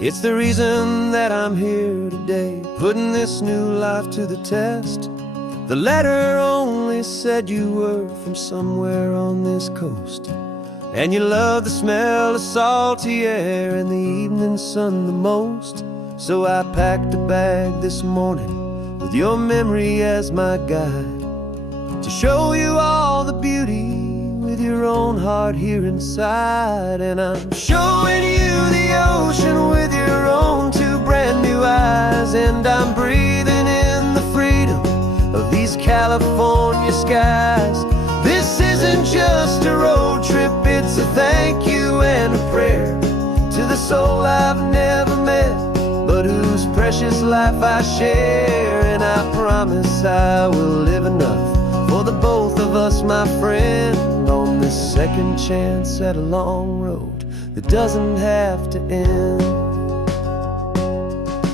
It's the reason that I'm here today, putting this new life to the test. The letter only said you were from somewhere on this coast, and you love the smell of salty air and the evening sun the most. So I packed a bag this morning with your memory as my guide, to show you all the beauty with your own heart here inside. And I'm showing you the ocean with your own two brand new eyes. And I'm breathing in the freedom of these California skies. This isn't just a road trip, it's a thank you and a prayer to the soul I've never met, but whose precious life I share. And I promise I will live enough for the both of us, my friend, on this second chance at a long road that doesn't have to end.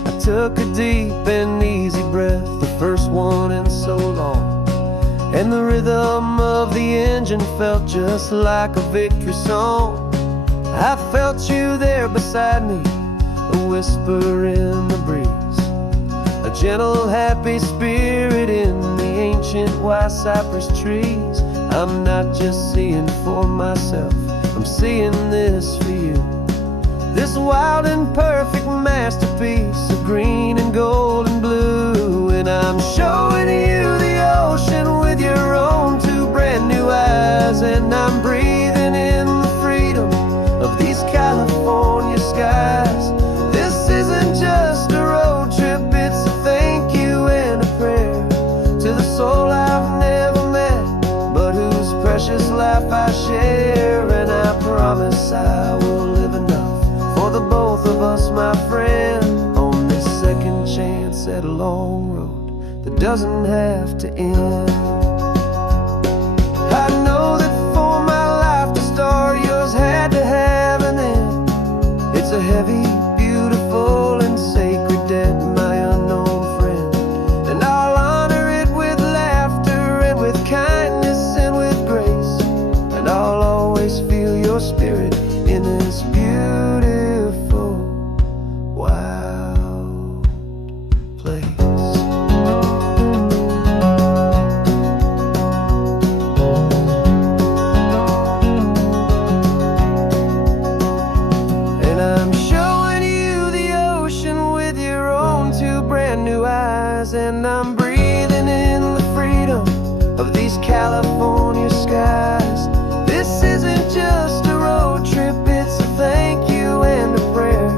I took a deep and easy breath, the first one in so long, and the rhythm of the engine felt just like a victory song. I felt you there beside me, a whisper in the breeze, a gentle happy spirit in the ancient white cypress trees. I'm not just seeing for myself, I'm seeing this for you, this wild and perfect masterpiece of green and gold and blue. And I'm showing you the ocean with your own two brand new eyes. And I'm breathing in the freedom of these California skies. This isn't just a road trip, it's a thank you and a prayer to the soul I've never met, but whose precious life I share. And I promise I will live enough for the both of us, my friend, on this second chance at a long road that doesn't have to end. I know that for my life to start, yours had to have an end. It's a heavy, beautiful, and sacred debt, my unknown friend, and I'll honor it with laughter and with kindness and with grace. And I'll always feel your spirit in this beautiful, wild place. And I'm showing you the ocean with your own two brand new eyes. And I'm breathing in the freedom of these California skies. This isn't just a road trip, it's a thank you and a prayer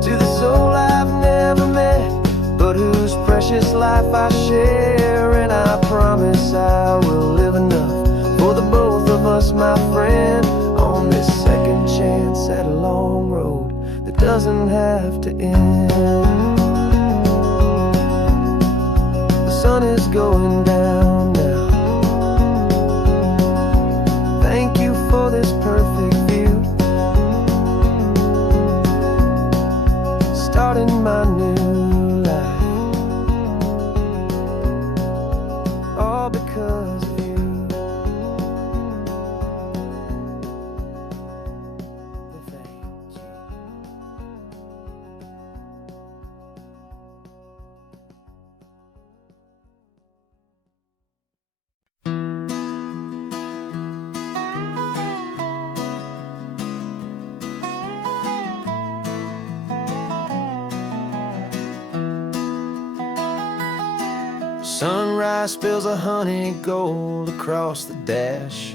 to the soul I've never met, but whose precious life I share. And I promise I will live enough for the both of us, my friend, on this second chance at a long road that doesn't have to end. The sun is going down now. Thank you for this perfect view, starting my new life, all because of you. Thank you. Sunrise spills a honey gold across the dash,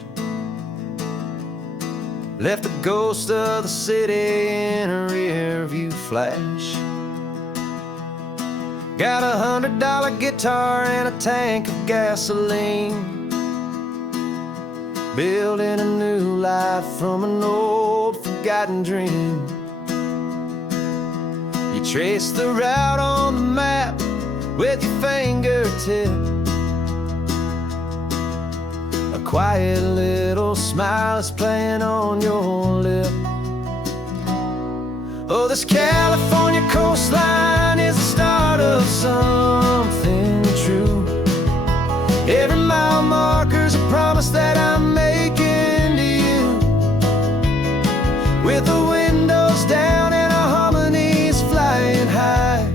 left the ghost of the city in a rear view flash. Got a $100 guitar and a tank of gasoline, building a new life from an old forgotten dream. You trace the route on the map with your fingertip, a quiet little smile is playing on your lip. Oh, this California coastline is the start of something true. Every mile marker's a promise that I'm making to you, with the windows down and our harmonies flying high.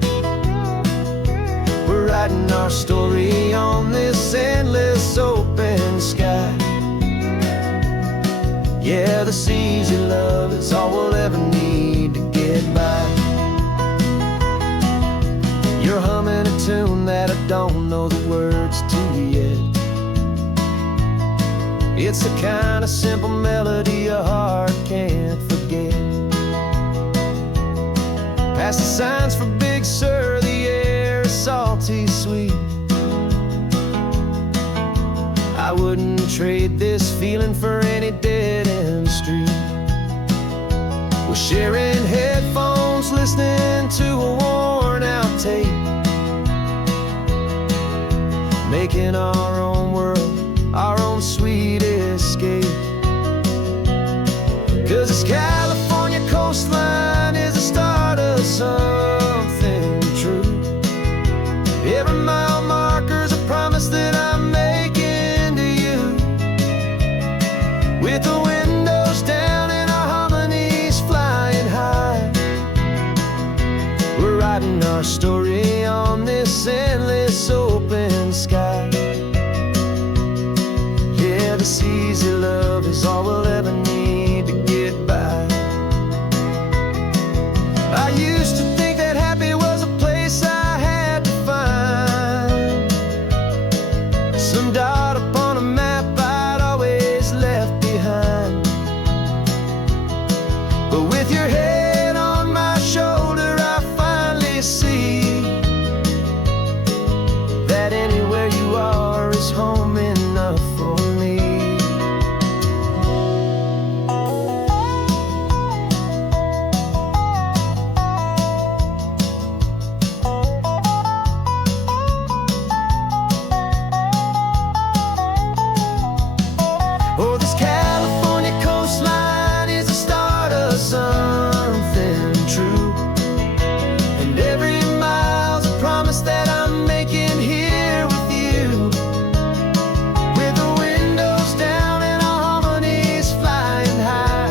We're writing our story on this endless open sky. Yeah, this easy love is all we'll ever need to get by. You're humming a tune that I don't know the words to yet. It's the kind of simple melody a heart can't forget. Past the signs for Big Sur, the air is salty sweet. I wouldn't trade this feeling for any dead-end street. We're sharing headphones, listening to a worn-out tape, making our own world, our own sweet escape. 'Cause this California coastline is the start of something true. Every mile marker's a promise that I'm making to you. With the windows down and our harmonies flying high, we're writing our story on this endless open sky. Yeah, this easy love is all we'll ever need to get by. I used to think that happy was a place I had to find, some dot upon a map I'd always left behind. But with your head on my shoulder, I finally see that anywhere you are is home enough for me. Oh, this California coastline is the start of something true. And every mile's a promise that I'm making here with you. With the windows down and our harmonies flying high,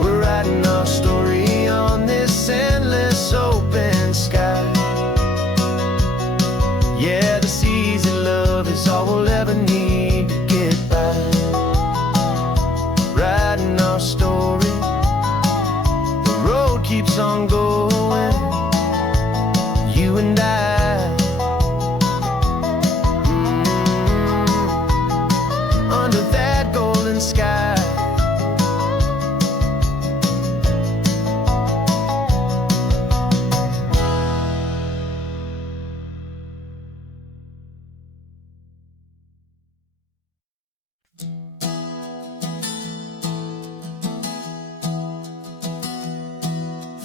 we're writing our story on this endless open sky. Yeah, this easy love is all we'll ever need to get by. Writing our story, the road keeps on going, you and I. Under that golden sky.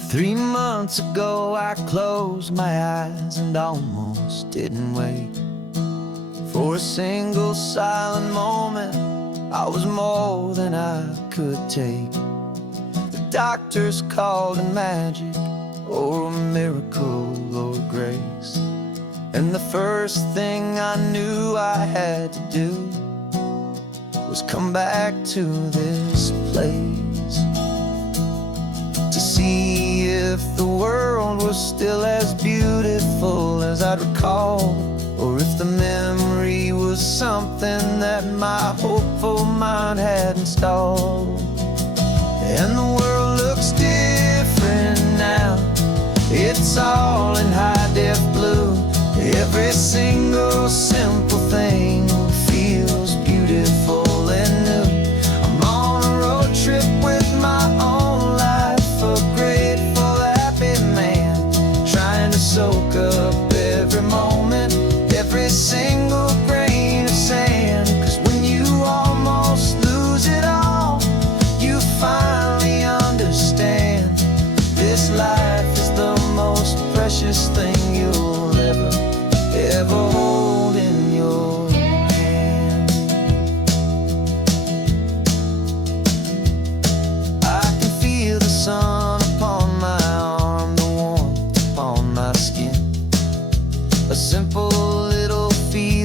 Three months ago I closed my eyes and almost didn't wake. For a single silent moment, I was more than I could take. The doctors called it magic, or a miracle, or grace. And the first thing I knew I had to do was come back to this place, to see if the world was still as beautiful as I'd recall, or if the memory was something that my hopeful mind had installed. And the world looks different now, it's all in high-def blue. Every single simple thing feels beautiful and new. I'm on a road trip with my own life, a grateful, happy man, trying to soak up every moment, every single grain of sand. 'Cause when you almost lose it all, you finally understand this life is the most precious thing you'll ever hold in your hand. I can feel the sun upon my arm, the warmth upon my skin, a simple little feeling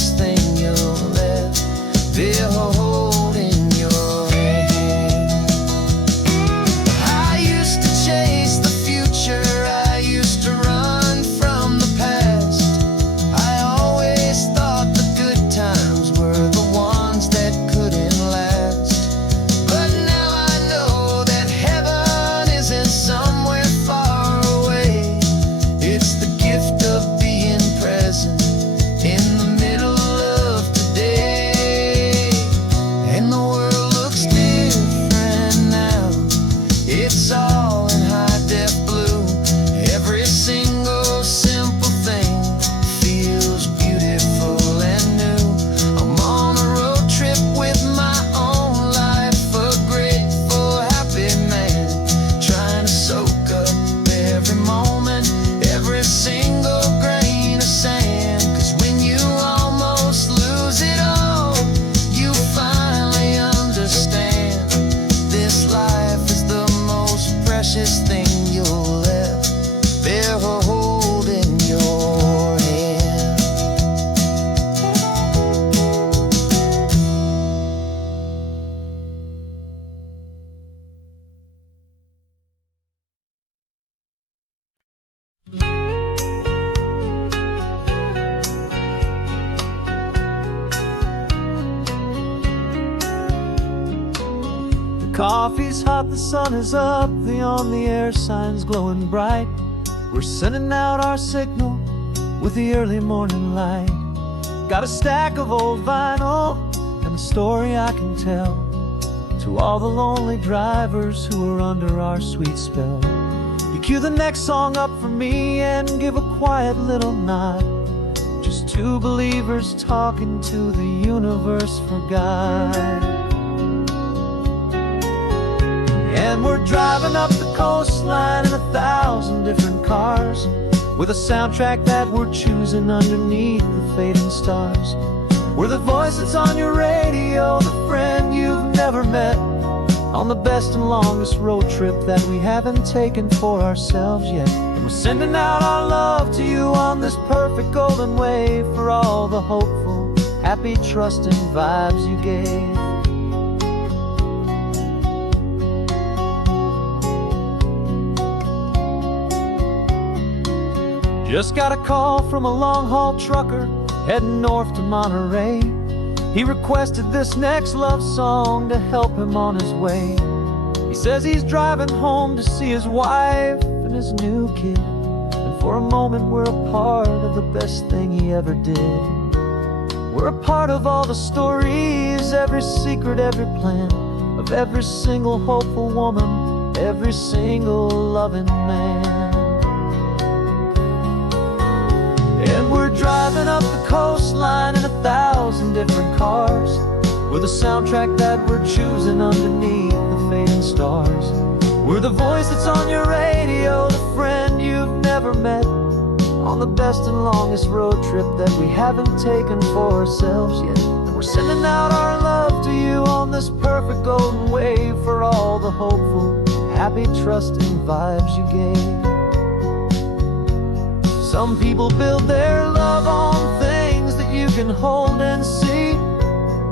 precious thing you'll ever hold in your hand. I used to chase the future, I used to run from the past. I always thought the good times were the ones that couldn't last. But now I know that heaven isn't somewhere far away. It's the gift of being present in the middle of today. And the world looks different now. It's all in high-def blue. Every single simple thing feels beautiful and new. I'm on a road trip with my own life, a grateful, happy man, trying to soak up every moment, every single grain of sand. 'Cause when you almost lose it all, you finally understand this life is the most precious thing you'll ever hold in your hand. The coffee's hot, the sun is up, the on-the-air sign's glowing bright. We're sending out our signal with the early morning light. Got a stack of old vinyl and a story I can tell to all the lonely drivers who are under our sweet spell. You cue the next song up for me and give a quiet little nod. Just two believers talking to the universe for God. And we're driving up the coastline in 1,000 different cars, with a soundtrack that we're choosing underneath the fading stars. We're the voice that's on your radio, the friend you've never met, on the best and longest road trip that we haven't taken for ourselves yet. And we're sending out our love to you on this perfect golden wave, for all the hopeful, happy, trusting vibes you gave. Just got a call from a long-haul trucker heading north to Monterey. He requested this next love song to help him on his way. He says he's driving home to see his wife and his new kid, and for a moment we're a part of the best thing he ever did. We're a part of all the stories, every secret, every plan, of every single hopeful woman, every single loving man. And we're driving up the coastline in 1,000 different cars, with a soundtrack that we're choosing underneath the fading stars. We're the voice that's on your radio, the friend you've never met, on the best and longest road trip that we haven't taken for ourselves yet. And we're sending out our love to you on this perfect golden wave, for all the hopeful, happy, trusting vibes you gave. Some people build their love on things that you can hold and see,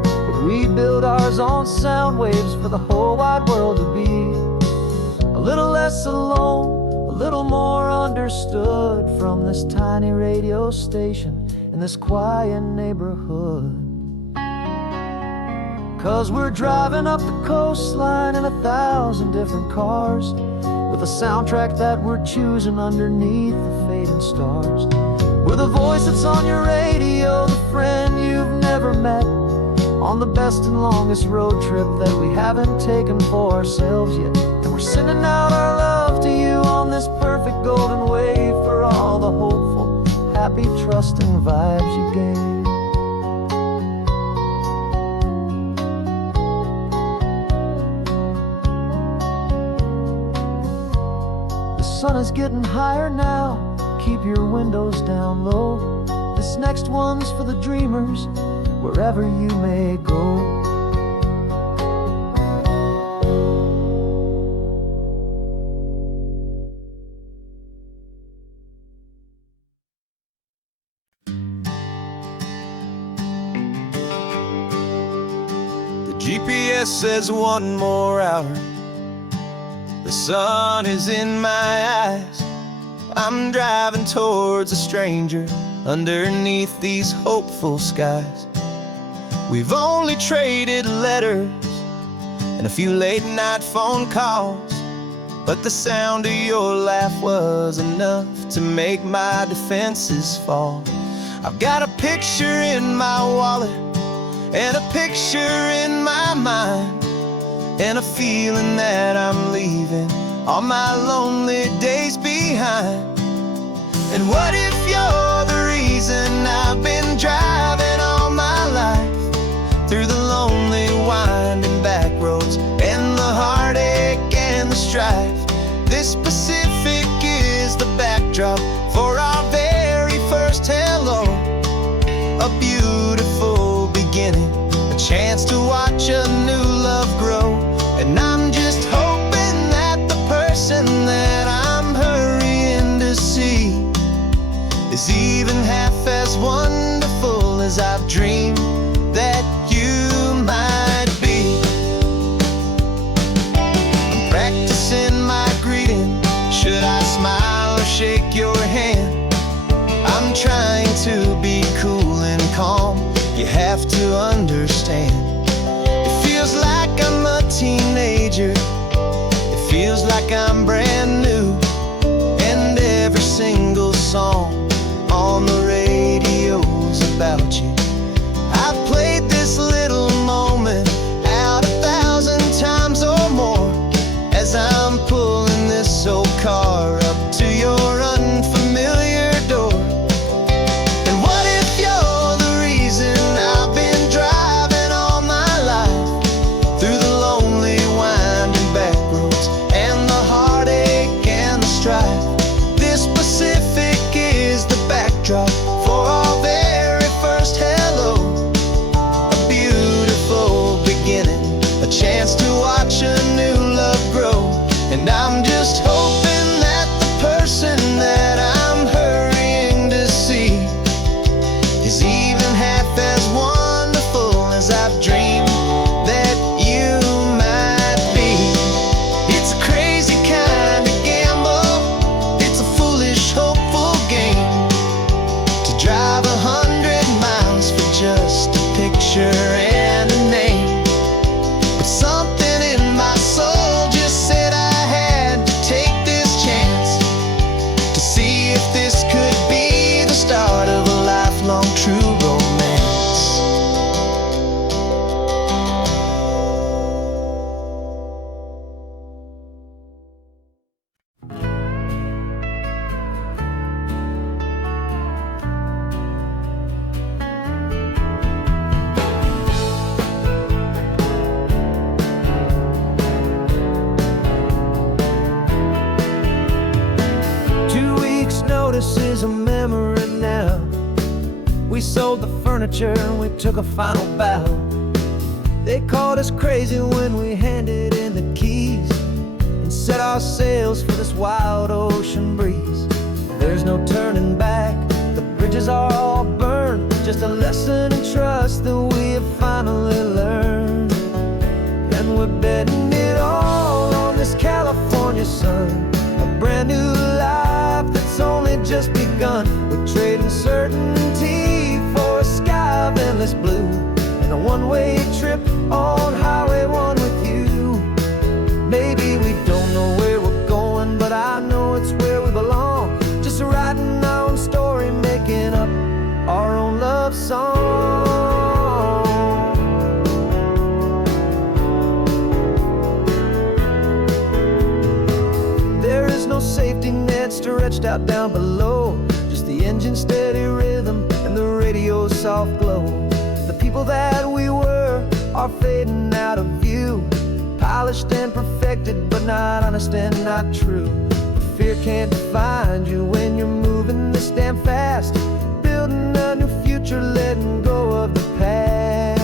but we build ours on sound waves for the whole wide world to be a little less alone, a little more understood, from this tiny radio station in this quiet neighborhood. 'Cause we're driving up the coastline in 1,000 different cars, with a soundtrack that we're choosing underneath the fading stars. We're the voice that's on your radio, the friend you've never met, on the best and longest road trip that we haven't taken for ourselves yet. And we're sending out our love to you on this perfect golden wave, for all the hopeful, happy, trusting vibes you gave. The sun is getting higher now, keep your windows down low. This next one's for the dreamers, wherever you may go. GPS says one more hour. The sun is in my eyes. I'm driving towards a stranger underneath these hopeful skies. We've only traded letters and a few late night phone calls, but the sound of your laugh was enough to make my defenses fall. I've got a picture in my wallet and a picture in my mind, and a feeling that I'm leaving all my lonely days behind. And what if you're the reason I've been driving all my life, through the lonely winding back roads and the heartache and the strife? This Pacific is the backdrop for our very first hello. A beautiful beginning, a chance to watch a new love grow. And I'm just hoping that the person that I'm hurrying to see is even half as wonderful as I've dreamed that you might be. I'm practicing my greeting. Should I smile or shake your hand? I'm trying to be cool and calm. You have to understand. It feels like I'm a teenager. It feels like I'm brand new. And every single song on the radio's about you. I've played this little moment out 1,000 times or more, as I'm pulling this old car up to your unfamiliar door. And what if you're the reason I've been driving all my life, through the lonely winding back roads and the heartache and the strife? This Pacific is the backdrop for our very first hello. A beautiful beginning, a chance to watch a new love grow. And I'm just hoping that the person that I'm hurrying to see is even half as wonderful as I've dreamed that you might be. It's a crazy kind of gamble. It's a foolish, hopeful game to drive 100 miles for just a picture and a name. But something in my soul just said I had to take this chance to see if this could be the start of a lifelong true romance. Notice is a memory now. We sold the furniture and we took a final bow. They called us crazy when we handed in the keys and set our sails for this wild ocean breeze. There's no turning back, the bridges are all burned. Just a lesson in trust that we have finally learned. And we're betting it all on this California sun, a brand new life that's only just begun. We're trading certainty for a sky of endless blue, and a one-way trip on Highway 1 with you. Maybe we don't know where we're going, but I know it's where we belong. Just writing our own story, making up our own love song. There is no safety net stretched out down below, just the engine's steady rhythm and the radio's soft glow. The people that we were are fading out of view, polished and perfected, but not honest and not true. Fear can't find you when you're moving this damn fast, building a new future, letting go of the past.